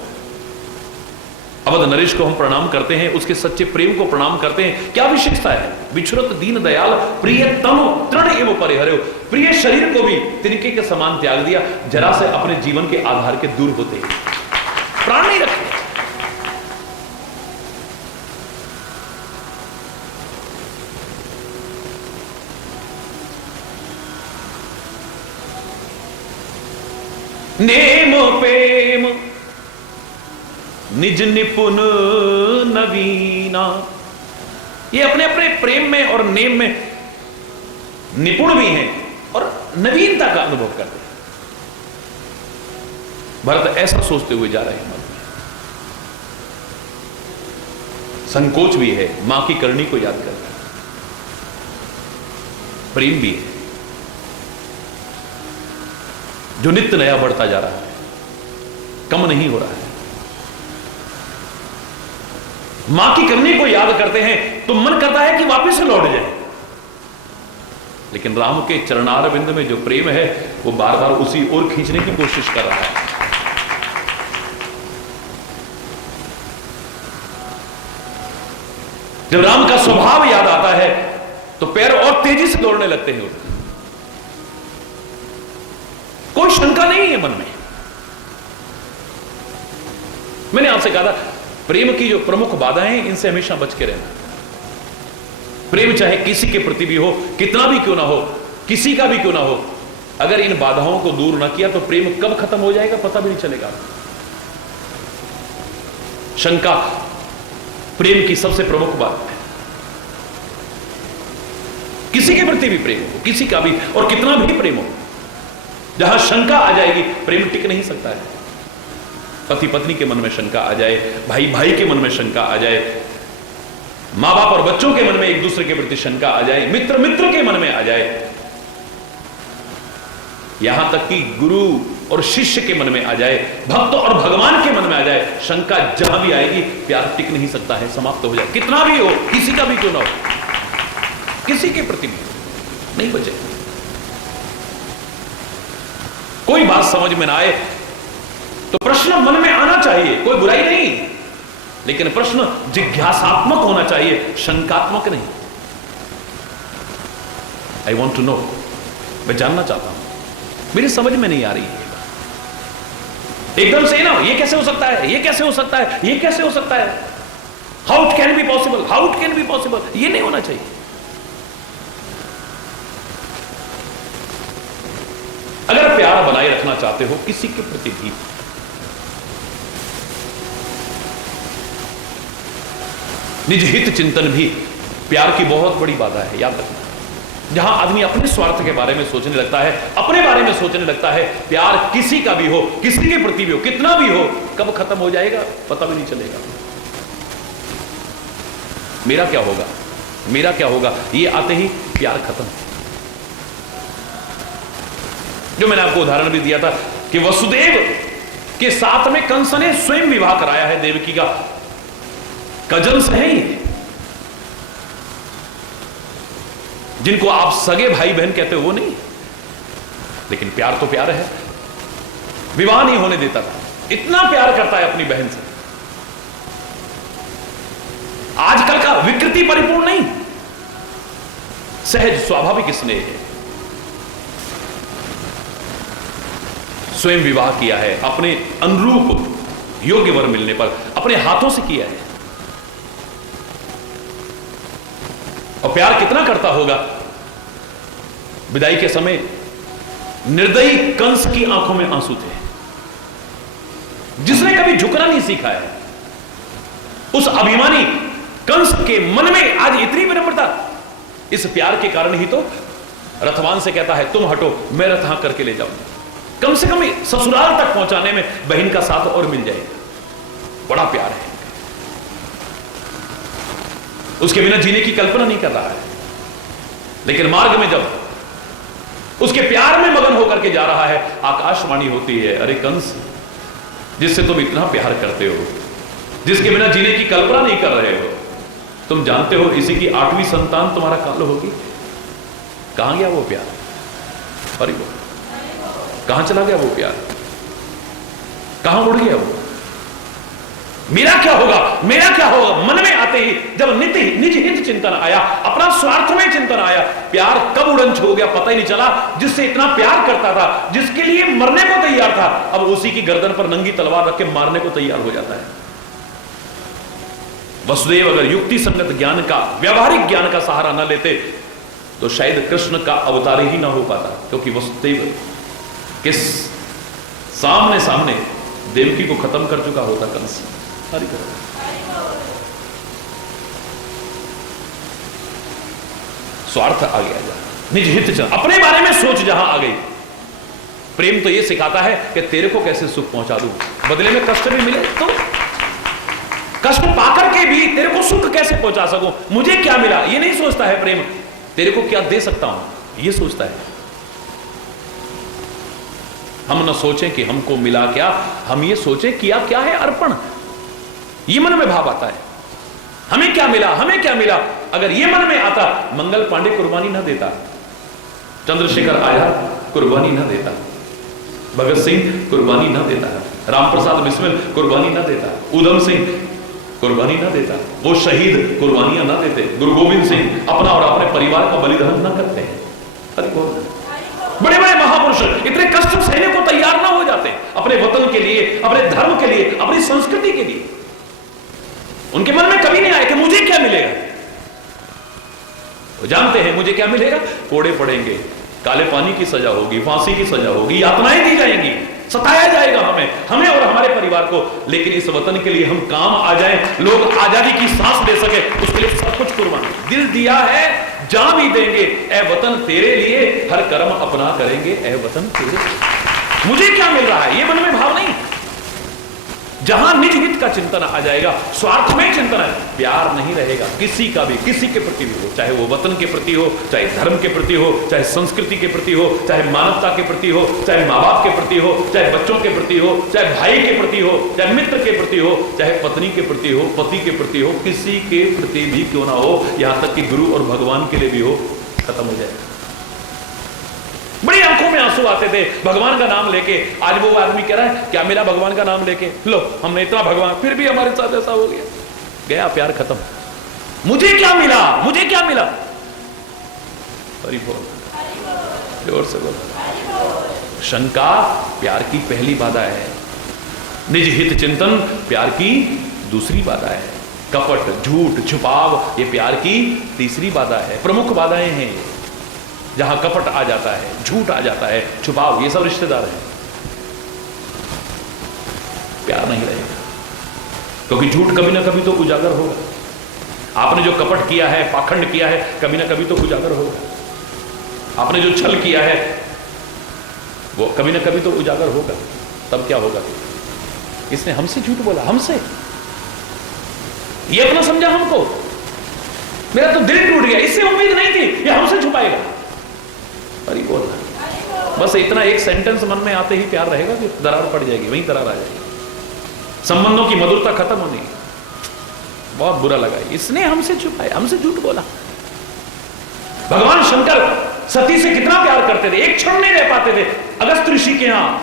अवध नरेश को हम प्रणाम करते हैं, उसके सच्चे प्रेम को प्रणाम करते हैं। क्या विशेषता है? विचरत दीन दयाल प्रिय तनु तृण एव परिहर, प्रिय शरीर को भी तिनके के समान त्याग दिया, जरा से अपने जीवन के आधार के दूर होते प्राण नहीं रखे। नेम प्रेम निज निपुण नवीना, ये अपने अपने प्रेम में और नेम में निपुण भी हैं और नवीनता का अनुभव करते हैं। भरत ऐसा सोचते हुए जा रहे हैं, मन में संकोच भी है, मां की करनी को याद करके, प्रेम भी है जो नित्य नया बढ़ता जा रहा है, कम नहीं हो रहा है। मां की करनी को याद करते हैं तो मन करता है कि वापस लौट जाए, लेकिन राम के चरणारविंद में जो प्रेम है वो बार बार उसी ओर खींचने की कोशिश कर रहा है। जब राम का स्वभाव याद आता है तो पैर और तेजी से दौड़ने लगते हैं उसके। कोई शंका नहीं है मन में। मैंने आपसे कहा था प्रेम की जो प्रमुख बाधाएं हैं इनसे हमेशा बच के रहना। प्रेम चाहे किसी के प्रति भी हो, कितना भी क्यों ना हो, किसी का भी क्यों ना हो, अगर इन बाधाओं को दूर ना किया तो प्रेम कब खत्म हो जाएगा पता भी नहीं चलेगा। शंका प्रेम की सबसे प्रमुख बात है। किसी के प्रति भी प्रेम हो, किसी का भी और कितना भी प्रेम हो, जहां शंका आ जाएगी प्रेम टिक नहीं सकता है। पति पत्नी के मन में शंका आ जाए, भाई भाई के मन में शंका आ जाए, मां बाप और बच्चों के मन में एक दूसरे के प्रति शंका आ जाए, मित्र मित्र के मन में आ जाए, यहां तक कि गुरु और शिष्य के मन में आ जाए, भक्त और भगवान के मन में आ जाए, शंका जहां भी आएगी प्यार टिक नहीं सकता है, समाप्त हो जाए। कितना भी हो, किसी का भी क्यों ना हो, किसी के प्रति भी नहीं बचे। कोई बात समझ में ना आए तो प्रश्न मन में आना चाहिए, कोई बुराई नहीं, लेकिन प्रश्न जिज्ञासात्मक होना चाहिए, शंकात्मक नहीं। आई वॉन्ट टू नो, मैं जानना चाहता हूं, मेरी समझ में नहीं आ रही है। एकदम से ना ये कैसे हो सकता है, ये कैसे हो सकता है, ये कैसे हो सकता है, how it can be possible, how it can be possible, ये नहीं होना चाहिए। अगर प्यार बनाए रखना चाहते हो किसी के प्रति भी, निज हित चिंतन भी प्यार की बहुत बड़ी बाधा है, याद रखना। जहां आदमी अपने स्वार्थ के बारे में सोचने लगता है, अपने बारे में सोचने लगता है, प्यार किसी का भी हो, किसी के प्रति भी हो, कितना भी हो, कब खत्म हो जाएगा पता भी नहीं चलेगा। मेरा क्या होगा, मेरा क्या होगा, ये आते ही प्यार खत्म। जो मैंने आपको उदाहरण भी दिया था कि वसुदेव के साथ में कंस ने स्वयं विवाह कराया है देवकी का, कजन्स है ये, जिनको आप सगे भाई बहन कहते हो वो नहीं, लेकिन प्यार तो प्यार है। विवाह नहीं होने देता था, इतना प्यार करता है अपनी बहन से। आजकल का विकृति परिपूर्ण नहीं, सहज स्वाभाविक स्नेह है। स्वयं विवाह किया है, अपने अनुरूप योग्य वर मिलने पर अपने हाथों से किया है। और प्यार कितना करता होगा। विदाई के समय निर्दयी कंस की आंखों में आंसू थे, जिसने कभी झुकना नहीं सीखा है। उस अभिमानी कंस के मन में आज इतनी विनम्रता, इस प्यार के कारण ही तो रथवान से कहता है तुम हटो, मैं रथ हां करके ले जाऊंगा। कम से कम ससुराल तक पहुंचाने में बहन का साथ और मिल जाएगा। बड़ा प्यार है, उसके बिना जीने की कल्पना नहीं कर रहा है। लेकिन मार्ग में जब उसके प्यार में मगन होकर के जा रहा है, आकाशवाणी होती है, अरे कंस, जिससे तुम इतना प्यार करते हो, जिसके बिना जीने की कल्पना नहीं कर रहे हो, तुम जानते हो इसी की 8वीं संतान तुम्हारा काल होगी। कहां गया वो प्यार? अरे वो कहां चला गया वो प्यार? कहां उड़ गया वो? मेरा क्या होगा, मेरा क्या होगा मन में आते ही जब निज हित चिंतन आया, अपना स्वार्थ में चिंतन आया, प्यार कब उड़न हो गया पता ही नहीं चला। जिससे इतना प्यार करता था, जिसके लिए मरने को तैयार था, अब उसी की गर्दन पर नंगी तलवार रख के मारने को तैयार हो जाता है। वसुदेव अगर युक्ति संगत ज्ञान का, व्यवहारिक ज्ञान का सहारा न लेते तो शायद कृष्ण का अवतार ही ना हो पाता, क्योंकि वसुदेव के सामने सामने देवकी को खत्म कर चुका होता कंस। स्वार्थ आ गया, निज हित अपने बारे में सोच जहां आ गई। प्रेम तो यह सिखाता है कि तेरे को कैसे सुख पहुंचा दूं, बदले में कष्ट भी मिले तो कष्ट पाकर के भी तेरे को सुख कैसे पहुंचा सकूं, मुझे क्या मिला ये नहीं सोचता है प्रेम, तेरे को क्या दे सकता हूं ये सोचता है। हम न सोचें कि हमको मिला क्या, हम ये सोचें किया क्या है अर्पण, ये मन में भाव आता है। हमें क्या मिला, हमें क्या मिला, अगर ये मन में आता, मंगल पांडे कुर्बानी ना देता, चंद्रशेखर आजाद कुर्बानी ना देता, भगत सिंह कुर्बानी ना देता, रामप्रसाद बिस्मिल कुर्बानी ना देता, उधम सिंह कुर्बानी ना देता, वो शहीद कुर्बानियां ना देते, गुरु गोविंद सिंह अपना और अपने परिवार का बलिदान ना करते हैं। बड़े बड़े महापुरुष इतने कष्ट सहने को तैयार ना हो जाते अपने वतन के लिए, अपने धर्म के लिए, अपनी संस्कृति के लिए। उनके मन में कभी नहीं आया कि मुझे क्या मिलेगा। वो जानते हैं मुझे क्या मिलेगा, कोड़े पड़ेंगे, काले पानी की सजा होगी, फांसी की सजा होगी, यातनाएं दी जाएंगी, सताया जाएगा हमें और हमारे परिवार को, लेकिन इस वतन के लिए हम काम आ जाएं, लोग आजादी की सांस ले सके, उसके लिए सब कुछ कुर्बान, दिल दिया है जान भी देंगे, ए वतन तेरे लिए हर कर्म अपना करेंगे, ए वतन तेरे लिए। मुझे क्या मिल रहा है ये मन में भाव नहीं। जहां निज हित का चिंतन आ जाएगा, स्वार्थ में चिंतन है, प्यार नहीं रहेगा किसी का भी, किसी के प्रति भी हो, चाहे वो वतन के प्रति हो, चाहे धर्म के प्रति हो, चाहे संस्कृति के प्रति हो, चाहे मानवता के प्रति हो, चाहे माँ बाप के प्रति हो, चाहे बच्चों के प्रति हो, चाहे भाई के प्रति हो, चाहे मित्र के प्रति हो, चाहे पत्नी के प्रति हो, पति के प्रति हो, किसी के प्रति भी क्यों ना हो, यहां तक कि गुरु और भगवान के लिए भी हो, खत्म हो जाएगा। बड़ी आंखों में आंसू आते थे भगवान का नाम लेके। आज वो आदमी कह रहा है क्या मेरा भगवान का नाम लेके, लो हमने इतना भगवान, फिर भी हमारे साथ ऐसा हो गया, गया प्यार खत्म। मुझे क्या मिला, मुझे क्या मिला, हरि बोल, जोर से बोल। शंका प्यार की पहली बाधा है, निज हित चिंतन प्यार की दूसरी बाधा है, कपट झूठ छुपाव ये प्यार की तीसरी बाधा है। प्रमुख बाधाएं हैं, जहां कपट आ जाता है, झूठ आ जाता है, छुपाव, ये सब रिश्तेदार हैं, प्यार नहीं रहेगा, क्योंकि झूठ कभी ना कभी तो उजागर होगा। आपने जो कपट किया है, पाखंड किया है, कभी ना कभी तो उजागर होगा। आपने जो छल किया है वो कभी ना कभी तो उजागर होगा। तब क्या होगा, इसने हमसे झूठ बोला, हमसे ये अपना समझा हमको, मेरा तो दिल टूट गया, इससे उम्मीद नहीं थी ये हमसे छुपाएगा। अरे बोल, बस इतना एक सेंटेंस मन में आते ही प्यार रहेगा कि दरार पड़ जाएगी, वहीं दरार आ जाएगी, संबंधों की मधुरता खत्म होनी। बहुत बुरा लगा, इसने हमसे छुपाया, हमसे झूठ बोला। भगवान शंकर सती से कितना प्यार करते थे, एक क्षण नहीं रह पाते थे। अगस्त ऋषि के यहां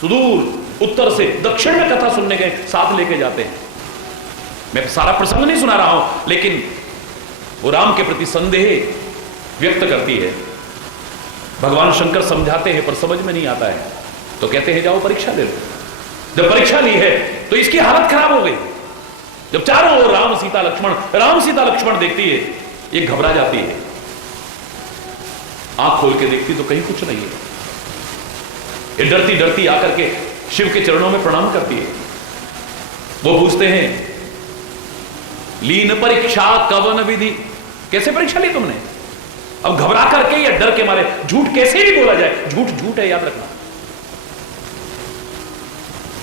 सुदूर उत्तर से दक्षिण में कथा सुनने गए, साथ लेके जाते हैं। मैं सारा प्रसंग नहीं सुना रहा हूं, लेकिन वो राम के प्रति संदेह व्यक्त करती है। भगवान शंकर समझाते हैं पर समझ में नहीं आता है, तो कहते हैं जाओ परीक्षा ले लो। जब परीक्षा ली है तो इसकी हालत खराब हो गई। जब चारों ओर राम सीता लक्ष्मण देखती है, ये घबरा जाती है, आंख खोल के देखती तो कहीं कुछ नहीं है। ये डरती डरती आकर के शिव के चरणों में प्रणाम करती है। वो पूछते हैं लीन परीक्षा कवन विधि, कैसे परीक्षा ली तुमने? अब घबरा करके या डर के मारे, झूठ कैसे भी बोला जाए, झूठ झूठ है, याद रखना।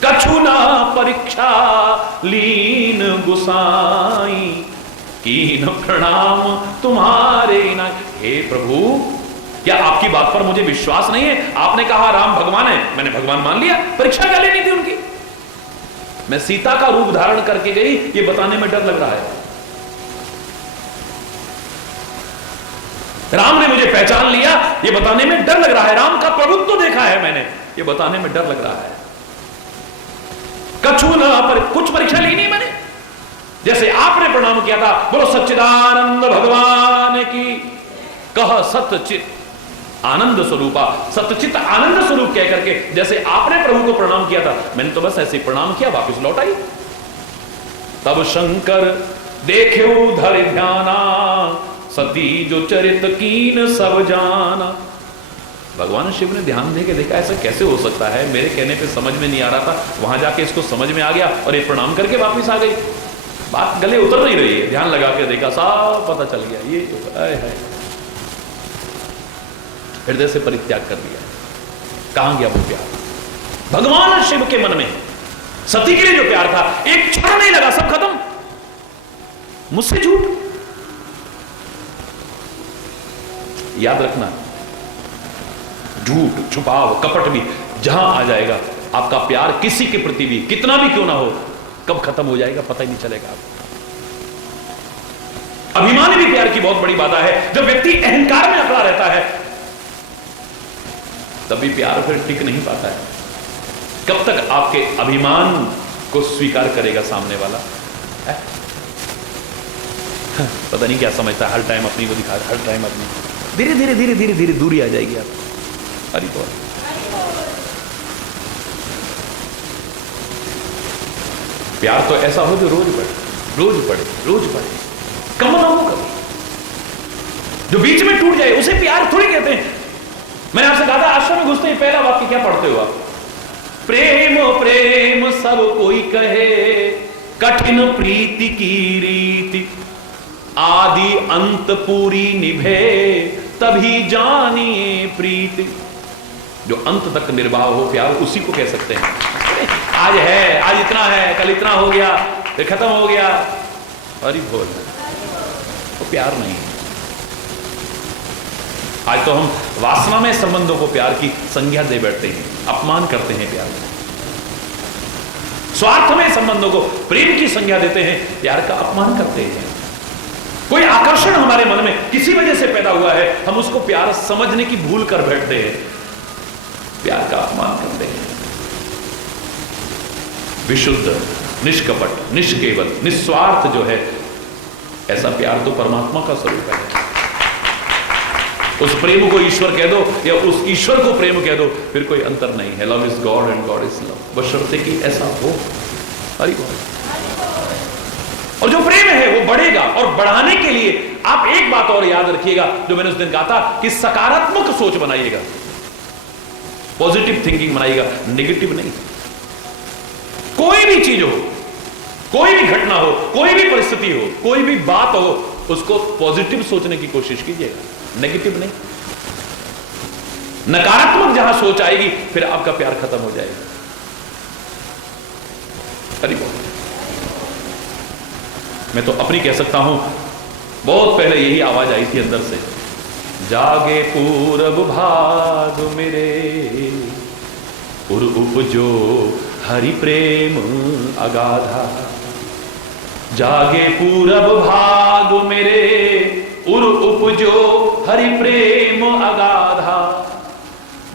कछु ना परीक्षा लीन गुसाई, कीन प्रणाम तुम्हारे ना। हे प्रभु, क्या आपकी बात पर मुझे विश्वास नहीं है? आपने कहा राम भगवान है, मैंने भगवान मान लिया, परीक्षा क्या लेनी थी उनकी? मैं सीता का रूप धारण करके गई, ये बताने में डर लग रहा है। राम ने मुझे पहचान लिया, ये बताने में डर लग रहा है। राम का प्रभुत्व देखा है मैंने, ये बताने में डर लग रहा है। कछु न पर कुछ परीक्षा ली नहीं मैंने। जैसे आपने प्रणाम किया था, बोलो सच्चिदानंद भगवान की, कह सत्यचित आनंद स्वरूपा, सत्यचित आनंद स्वरूप कह करके जैसे आपने प्रभु को प्रणाम किया था, मैंने तो बस ऐसे प्रणाम किया, वापस लौट आई। तब शंकर देखे धर ध्याना, सती जो चरित कीन सब जाना। भगवान शिव ने ध्यान दे के देखा ऐसा कैसे हो सकता है, मेरे कहने पे समझ में नहीं आ रहा था, वहां जाके इसको समझ में आ गया और ये प्रणाम करके वापस आ गई। बात गले उतर नहीं रही है, ध्यान लगा के देखा, साफ पता चल गया ये है। हृदय से परित्याग कर दिया। कहां गया वो प्यार? भगवान शिव के मन में सती के लिए जो प्यार था, एक क्षण नहीं लगा, सब खत्म। मुझसे झूठ। याद रखना, झूठ, छुपाव, कपट भी जहां आ जाएगा, आपका प्यार किसी के प्रति भी कितना भी क्यों ना हो, कब खत्म हो जाएगा पता ही नहीं चलेगा आपको। अभिमान भी प्यार की बहुत बड़ी बाधा है। जब व्यक्ति अहंकार में अकड़ा रहता है, तभी प्यार फिर टिक नहीं पाता है। कब तक आपके अभिमान को स्वीकार करेगा सामने वाला है? पता नहीं क्या समझता है, हर टाइम अपनी को दिखा, हर टाइम अपनी। धीरे धीरे धीरे धीरे धीरे दूरी आ जाएगी आप। हरि बोल। प्यार तो ऐसा हो जो रोज बढ़े, रोज बढ़े, रोज बढ़े, कम ना हो कभी। जो बीच में टूट जाए उसे प्यार थोड़ी कहते हैं। मैंने आपसे कहा था, आश्रम में घुसते ही पहला वाक्य क्या पढ़ते हो आप? प्रेम प्रेम सब कोई कहे, कठिन प्रीति की रीति, आदि अंत पूरी निभे, तभी जानिए प्रीति। जो अंत तक निर्वाह हो प्यार, उसी को कह सकते हैं। आज है, आज इतना है, कल इतना हो गया, फिर खत्म हो गया, हरि बोल, तो प्यार नहीं। आज तो हम वासना में संबंधों को प्यार की संज्ञा दे बैठते हैं, अपमान करते हैं प्यार का। स्वार्थ में संबंधों को प्रेम की संज्ञा देते हैं, प्यार का अपमान करते हैं। कोई आकर्षण हमारे मन में किसी वजह से पैदा हुआ है, हम उसको प्यार समझने की भूल कर बैठते हैं, प्यार का अपमान करते हैं। विशुद्ध, निष्कपट, निष्केवल, निस्वार्थ जो है, ऐसा प्यार तो परमात्मा का स्वरूप है। उस प्रेम को ईश्वर कह दो या उस ईश्वर को प्रेम कह दो, फिर कोई अंतर नहीं है। Love is God and God is love, बशर्ते कि ऐसा हो। हरि बोल। और जो प्रेम है वो बढ़ेगा, और बढ़ाने के लिए आप एक बात और याद रखिएगा, जो मैंने उस दिन कहा था कि सकारात्मक सोच बनाइएगा, पॉजिटिव थिंकिंग बनाइएगा, नेगेटिव नहीं। कोई भी चीज हो, कोई भी घटना हो, कोई भी परिस्थिति हो, कोई भी बात हो, उसको पॉजिटिव सोचने की कोशिश कीजिएगा, नेगेटिव नहीं। नकारात्मक जहां सोच आएगी, फिर आपका प्यार खत्म हो जाएगा। हरि बोल। मैं तो अपनी कह सकता हूं, बहुत पहले यही आवाज आई थी अंदर से, जागे पूरब भाग मेरे, उर उपजो हरि प्रेम अगाधा। जागे पूरब भाग मेरे, उर उपजो हरि प्रेम अगाधा।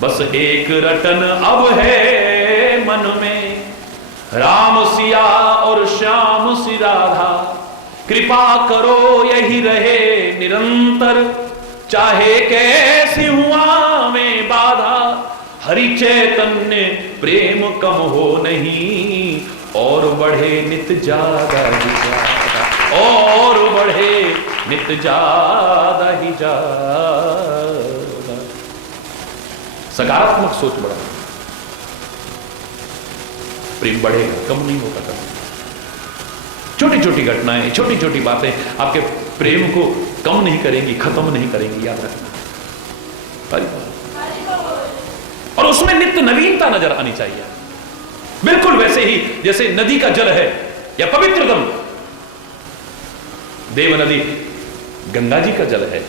बस एक रटन अब है मन में, राम सिया और श्याम सी राधा। कृपा करो यही रहे निरंतर, चाहे कैसी हुआ में बाधा। हरि चैतन्य प्रेम कम हो नहीं, और बढ़े नित ज्यादा ही ज्यादा, और बढ़े नित ज्यादा ही ज्यादा। सकारात्मक सोच बढ़ा, प्रेम बढ़ेगा, कम नहीं होगा कभी। छोटी छोटी घटनाएं, छोटी छोटी बातें आपके प्रेम को कम नहीं करेंगी, खत्म नहीं करेंगी, याद रखना। और उसमें नित्य नवीनता नजर आनी चाहिए, बिल्कुल वैसे ही जैसे नदी का जल है या पवित्रतम देव नदी गंगा जी का जल है।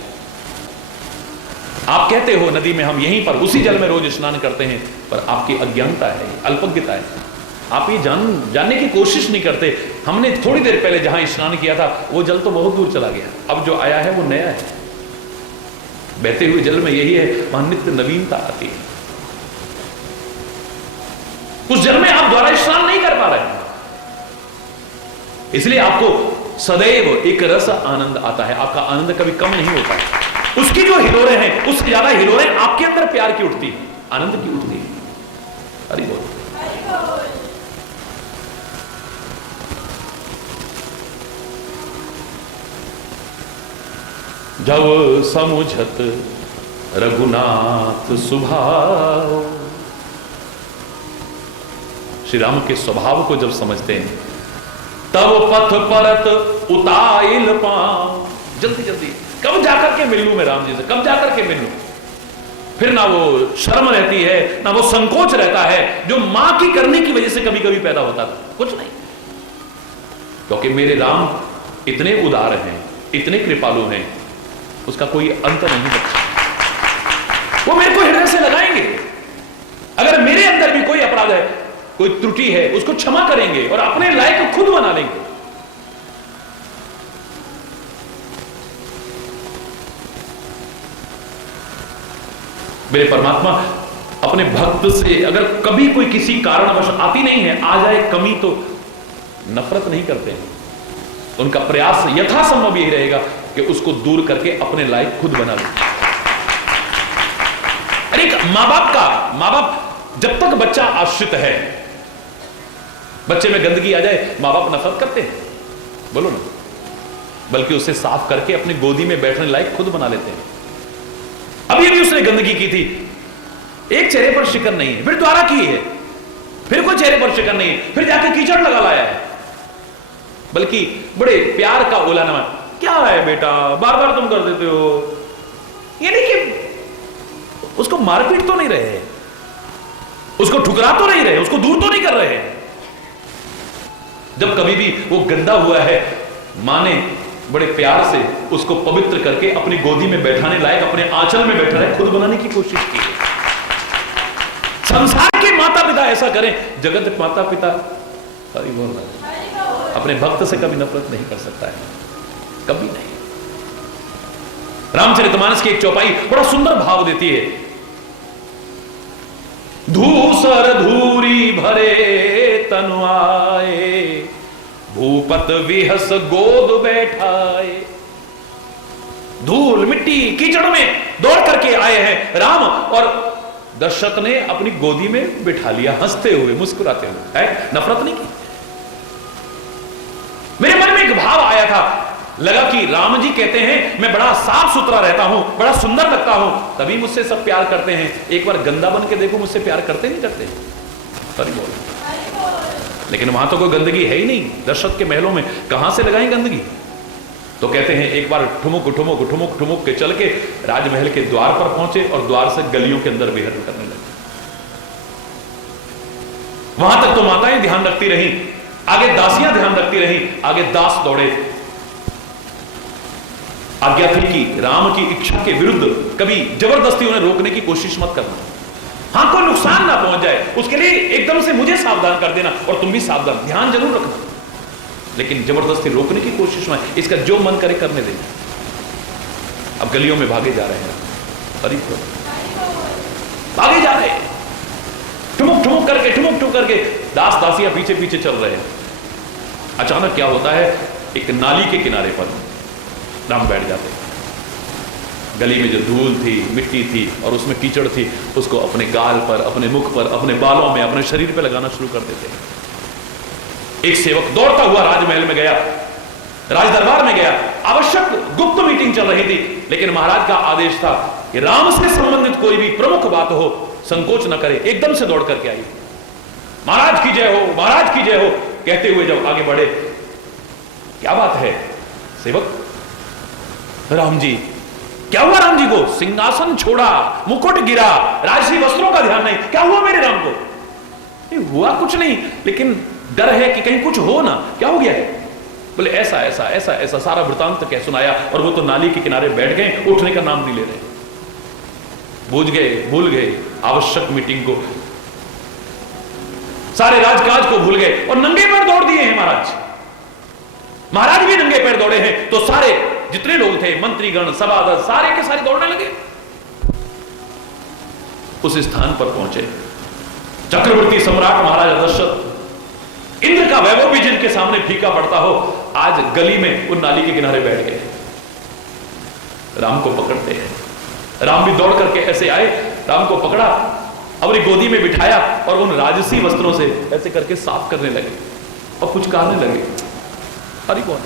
आप कहते हो नदी में हम यहीं पर उसी जल में रोज स्नान करते हैं, पर आपकी अज्ञानता है, अल्पज्ञता है। आप ये जानने की कोशिश नहीं करते। हमने थोड़ी देर पहले जहां स्नान किया था वो जल तो बहुत दूर चला गया, अब जो आया है वो नया है। बहते हुए जल में यही है, वहां नित्य नवीनता आती है। उस जल में आप द्वारा स्नान नहीं कर पा रहे हैं, इसलिए आपको सदैव एक रस आनंद आता है, आपका आनंद कभी कम नहीं होता है। उसकी जो हिलोरें हैं, उससे ज्यादा हिलोरें आपके अंदर प्यार की उठती है, आनंद की उठती है। हरि बोल। जब समुझत रघुनाथ स्वभाव, श्री राम के स्वभाव को जब समझते हैं तब पथ परत उताइल पांव। जल्दी जल्दी कब जाकर के मिल लूं मैं राम जी से, कब जाकर के मिल लूं। फिर ना वो शर्म रहती है, ना वो संकोच रहता है जो मां की करने की वजह से कभी कभी पैदा होता था, कुछ नहीं। क्योंकि मेरे राम इतने उदार हैं, इतने कृपालु हैं, उसका कोई अंत नहीं बचा। वो मेरे को हृदय से लगाएंगे। अगर मेरे अंदर भी कोई अपराध है, कोई त्रुटि है, उसको क्षमा करेंगे और अपने लायक खुद बना लेंगे। मेरे परमात्मा अपने भक्त से अगर कभी कोई किसी कारणवश आती नहीं है, आ जाए कमी, तो नफरत नहीं करते हैं। उनका प्रयास यथासंभव यही रहेगा कि उसको दूर करके अपने लायक खुद बना लें। अरे मां बाप जब तक बच्चा आश्रित है, बच्चे में गंदगी आ जाए, मां बाप नफरत करते हैं, बोलो ना, बल्कि उसे साफ करके अपनी गोदी में बैठने लायक खुद बना लेते हैं। अभी भी उसने गंदगी की थी, एक चेहरे पर शिकन नहीं है, फिर द्वारा की है, फिर कोई चेहरे पर शिकन नहीं है, फिर जाके कीचड़ लगा लाया है, बल्कि बड़े प्यार का उलाना, क्या है बेटा बार बार तुम कर देते हो। ये नहीं कि उसको मारपीट तो नहीं रहे, उसको ठुकरा तो नहीं रहे, उसको दूर तो नहीं कर रहे हैं। जब कभी भी वो गंदा हुआ है, मां ने बड़े प्यार से उसको पवित्र करके अपनी गोदी में बैठाने लायक, अपने आंचल में बैठा है, खुद बनाने की कोशिश की है। संसार के माता पिता ऐसा करें, जगत माता पिता हरि बोल अपने भक्त से कभी नफरत नहीं कर सकता है, कभी नहीं। रामचरितमानस की एक चौपाई बड़ा सुंदर भाव देती है। धूसर धूरी भरे तनु आए, भूपत विहस गोद बैठाए। धूल मिट्टी कीचड़ में दौड़ करके आए हैं राम, और दशरथ ने अपनी गोदी में बिठा लिया, हंसते हुए मुस्कुराते हुए, है नफरत नहीं की। मेरे मन में एक भाव आया था, लगा कि राम जी कहते हैं मैं बड़ा साफ सुथरा रहता हूं, बड़ा सुंदर लगता हूं, तभी मुझसे सब प्यार करते हैं। एक बार गंदा बन के देखो, मुझसे प्यार करते नहीं करते। सॉरी बोल। लेकिन वहां तो कोई गंदगी है ही नहीं, दशरथ के महलों में कहां से लगाएं गंदगी। तो कहते हैं एक बार ठुमुक ठुमुक ठुमुक ठुमुक के चल के राजमहल के द्वार पर पहुंचे और द्वार से गलियों के अंदर विहरण करने लगे। वहां तक तो माताएं ध्यान रखती रही, आगे दासियां ध्यान रखती रही, आगे दास दौड़े। आज्ञा थी कि राम की इच्छा के विरुद्ध कभी जबरदस्ती उन्हें रोकने की कोशिश मत करना। हां, कोई नुकसान ना पहुंच जाए, उसके लिए एकदम से मुझे सावधान कर देना और तुम भी सावधान, ध्यान जरूर रखना, लेकिन जबरदस्ती रोकने की कोशिश में इसका जो मन करे करने देना। अब गलियों में भागे जा रहे हैं, भागे जा रहे हैं, ठुमुक ठुमुक करके दास दासियां पीछे पीछे चल रहे हैं। अचानक क्या होता है, एक नाली के किनारे पर राम बैठ जाते। गली में जो धूल थी, मिट्टी थी और उसमें कीचड़ थी, उसको अपने गाल पर, अपने मुख पर, अपने बालों में, अपने शरीर पर लगाना शुरू कर देते। एक सेवक दौड़ता हुआ राजमहल में गया, राज दरबार में गया। आवश्यक गुप्त मीटिंग चल रही थी, लेकिन महाराज का आदेश था कि राम से संबंधित कोई भी प्रमुख बात हो, संकोच न करे। एकदम से दौड़ करके आई, महाराज की जय हो, महाराज की जय हो कहते हुए जब आगे बढ़े, क्या बात है सेवक? राम जी, क्या हुआ राम जी को? सिंहासन छोड़ा, मुकुट गिरा, राजसी वस्त्रों का ध्यान नहीं, क्या हुआ मेरे राम को? नहीं हुआ कुछ नहीं, लेकिन डर है कि कहीं कुछ हो ना। क्या हो गया है? बोले ऐसा ऐसा ऐसा ऐसा सारा वृतांत कह सुनाया। और वो तो नाली के किनारे बैठ गए, उठने का नाम नहीं ले रहे, भूल गए आवश्यक मीटिंग को, सारे राजकाज को भूल गए और नंगे पैर दौड़ दिए हैं महाराज। महाराज भी नंगे पैर दौड़े हैं, तो सारे जितने लोग थे, मंत्रीगण, सभासद, सारे के सारे दौड़ने लगे। उस स्थान पर पहुंचे। चक्रवर्ती सम्राट महाराजा दशरथ, इंद्र का वैभव भी जिनके सामने फीका पड़ता हो, आज गली में उन नाली के किनारे बैठ गए। राम को पकड़ते हैं। राम भी दौड़ करके ऐसे आए, राम को पकड़ा, अपनी गोदी में बिठाया और उन राजसी वस्त्रों से ऐसे करके साफ करने लगे और पुचकारने लगे, हरि बोल।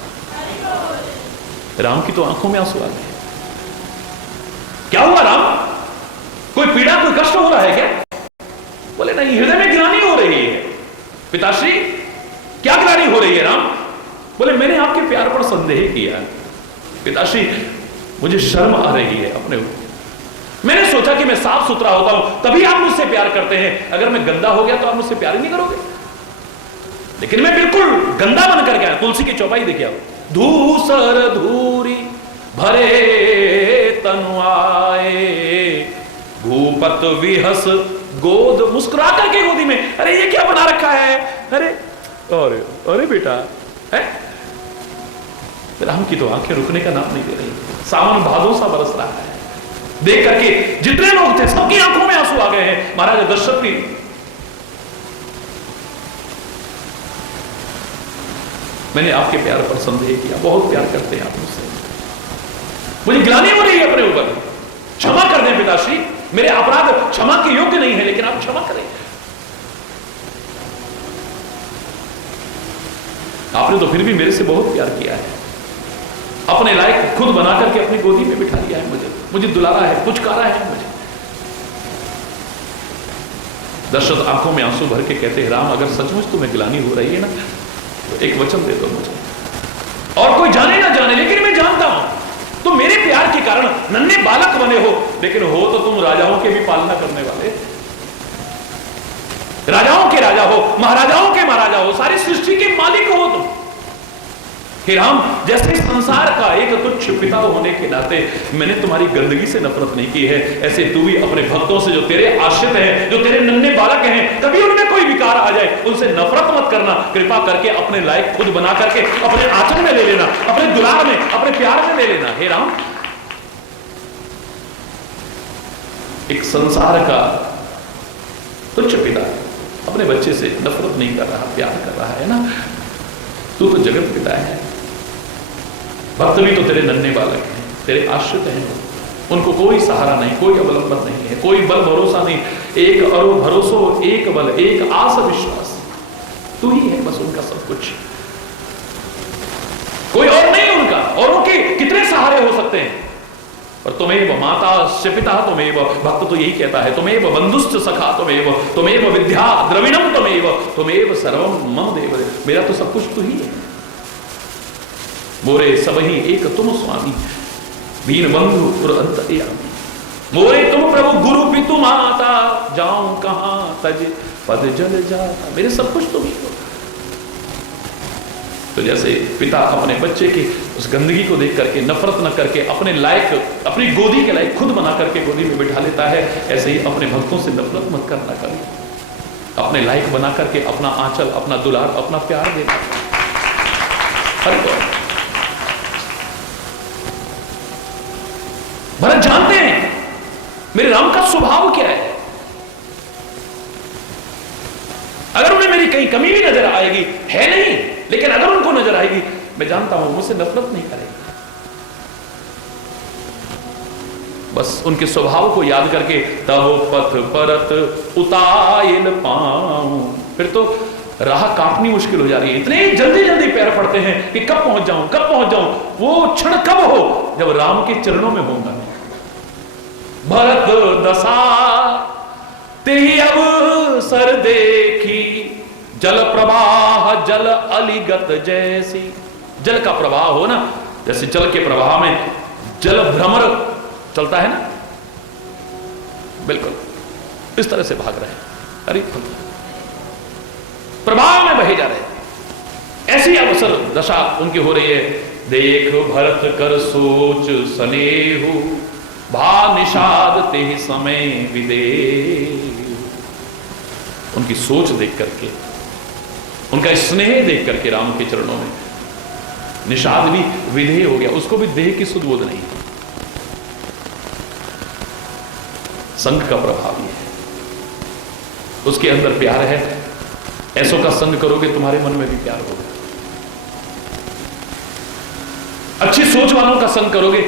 राम की तो आंखों में आंसू आ गए। क्या हुआ राम, कोई पीड़ा, कोई कष्ट हो रहा है क्या? बोले नहीं, हृदय में ग्लानि हो रही है। पिताश्री, क्या ग्लानि हो रही है राम? बोले मैंने आपके प्यार पर संदेह किया। पिताश्री, मुझे शर्म आ रही है अपने ऊपर। मैंने सोचा कि मैं साफ सुथरा होता हूं तभी आप मुझसे प्यार करते हैं, अगर मैं गंदा हो गया तो आप मुझसे प्यार ही नहीं करोगे। लेकिन मैं बिल्कुल गंदा बन कर गया। तुलसी की चौपाई देखिए आप, धूसर धूरी भरे तनुआए, भूपत विहस गोद, मुस्कुरा करके गोदी में, अरे ये क्या बना रखा है, अरे अरे अरे बेटा है। राम की तो आंखें रुकने का नाम नहीं दे रही, सावन भादों सा बरस रहा है। देख करके जितने लोग थे सबकी आंखों में आंसू आ गए हैं। महाराजा दशरथ भी, मैंने आपके प्यार पर संदेह किया, बहुत प्यार करते हैं आप मुझसे, मुझे ग्लानि हो रही है अपने ऊपर, क्षमा कर दें पिताश्री, मेरे अपराध क्षमा के योग्य नहीं है, लेकिन आप क्षमा करें। आपने तो फिर भी मेरे से बहुत प्यार किया है, अपने लायक खुद बना करके अपनी गोदी में बिठा लिया है, मुझे दुलारा है, पुचकारा है मुझे। दशरथ आंखों में आंसू भर के कहते हैं, राम अगर सचमुच तुम्हें ग्लानि हो रही है ना तो एक वचन दे दो मुझे, और कोई जाने ना जाने, लेकिन मैं जानता हूं तुम मेरे प्यार के कारण नन्हे बालक बने हो, लेकिन हो तो तुम राजाओं के भी पालना करने वाले, राजाओं के राजा हो, महाराजाओं के महाराजा हो, सारी सृष्टि के मालिक हो तुम। कि राम, जैसे संसार का एक तुच्छ पिता होने के नाते मैंने तुम्हारी गंदगी से नफरत नहीं की है, ऐसे तू भी अपने भक्तों से जो तेरे आश्रित हैं, जो तेरे नन्हे बालक हैं, कभी उनमें कोई विकार आ जाए उनसे नफरत मत करना, कृपा करके अपने लायक खुद बना करके अपने आंचल में ले लेना, अपने दुलार में, अपने प्यार में ले लेना। हे राम, एक संसार का तुच्छ पिता अपने बच्चे से नफरत नहीं कर रहा, प्यार कर रहा है ना। तू तो जगत पिता है, भक्त भी तो तेरे नन्हे बालक हैं, तेरे आश्रित हैं, उनको कोई सहारा नहीं, कोई अवलंबन नहीं है, कोई बल भरोसा नहीं, एक अरो भरोसो, एक बल, एक आस विश्वास, तू ही है बस उनका सब कुछ, कोई और नहीं उनका। औरों के कितने सहारे हो सकते हैं, और तुम्हें माता पिता तुम्हें, भक्त तो यही कहता है, तुम्हें बंधुश्च सखा तुम्हें विद्या द्रविणम तुम्हें सर्वम मम देव, मेरा तो सब कुछ तू ही है। मोरे सबही एक तुम स्वामी, बीन बंधु और अंतर्यामी, मोरे तुम प्रभु गुरु पितु माता, जाऊं कहां तज पद जल जाता, मेरे सब कुछ तुम ही हो। तो जैसे पिता अपने बच्चे की उस गंदगी को देख करके नफरत न करके अपने लायक, अपनी गोदी के लायक खुद बना करके गोदी में बिठा लेता है, ऐसे ही अपने भक्तों से नफरत मत करना कभी, अपने लायक बना करके अपना आंचल, अपना दुलार, अपना प्यार देना। भरत जानते हैं मेरे राम का स्वभाव क्या है, अगर उन्हें मेरी कहीं कमी भी नजर आएगी, है नहीं, लेकिन अगर उनको नजर आएगी, मैं जानता हूं मुझसे नफरत नहीं करेगी। बस उनके स्वभाव को याद करके, तब पथ परत उतायल पाऊं, फिर तो राह काटनी मुश्किल हो जा रही है, इतने जल्दी जल्दी पैर पड़ते हैं कि कब पहुंच जाऊं, कब पहुंच जाऊं। वो क्षण कब हो जब राम के चरणों में होऊंगा। भरत दशा ते अवसर देखी, जल प्रवाह जल अलिगत जैसी, जल का प्रवाह हो ना, जैसे जल के प्रवाह में जल भ्रमर चलता है ना, बिल्कुल इस तरह से भाग रहे हैं, अरे प्रवाह में बहे जा रहे हैं। ऐसी अवसर दशा उनकी हो रही है। देख भरत कर सोच सनेहु, भा निषाद ते समय विदेह, उनकी सोच देख करके, उनका स्नेह देख करके राम के चरणों में निषाद भी विधेय हो गया, उसको भी देह की सुध बोध नहीं। संग का प्रभाव ही है। उसके अंदर प्यार है, ऐसों का संग करोगे तुम्हारे मन में भी प्यार होगा। अच्छी सोच वालों का संग करोगे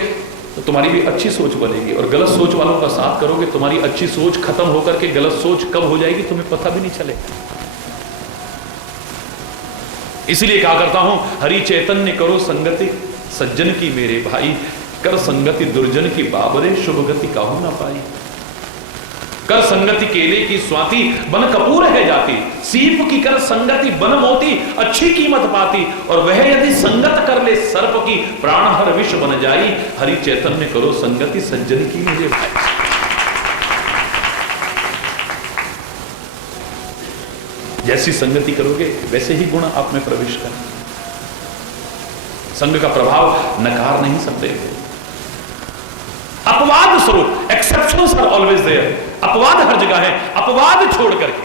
तो तुम्हारी भी अच्छी सोच बनेगी, और गलत सोच वालों का साथ करोगे तुम्हारी अच्छी सोच खत्म होकर के गलत सोच कब हो जाएगी तुम्हें पता भी नहीं चलेगा। इसलिए कहा करता हूं, हरि चैतन्य करो संगति सज्जन की मेरे भाई, कर संगति दुर्जन की बाबरे शुभ गति काहू ना पाई। कर संगति केले की स्वाति बन कपूर है जाती, सीप की कर संगति बन मोती अच्छी कीमत पाती, और वह यदि संगत कर ले सर्प की प्राण हर विष बन जाई। हरि चैतन्य करो संगति सज्जन की मेरे भाई। जैसी संगति करोगे वैसे ही गुण आप में प्रवेश करें। संग का प्रभाव नकार नहीं सकते हो। अपवाद स्वरूप, एक्सेप्शंस आर ऑलवेज देयर, अपवाद हर जगह है। अपवाद छोड़ करके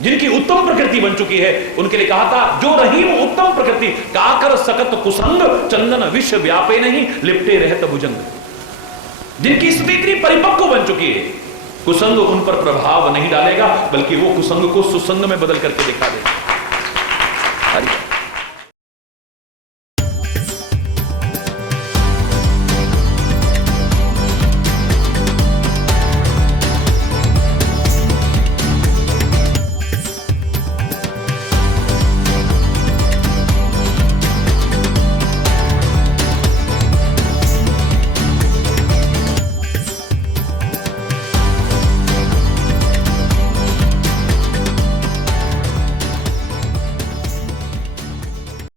जिनकी उत्तम प्रकृति बन चुकी है उनके लिए कहा था, जो रहीम उत्तम प्रकृति काकर सकत कुसंग चंदन विश्व व्यापे नहीं लिपटे रहत भुजंग। जिनकी स्थिति इतनी परिपक्व बन चुकी है, कुसंग उन पर प्रभाव नहीं डालेगा, बल्कि वो कुसंग को सुसंग में बदल करके दिखा देगा।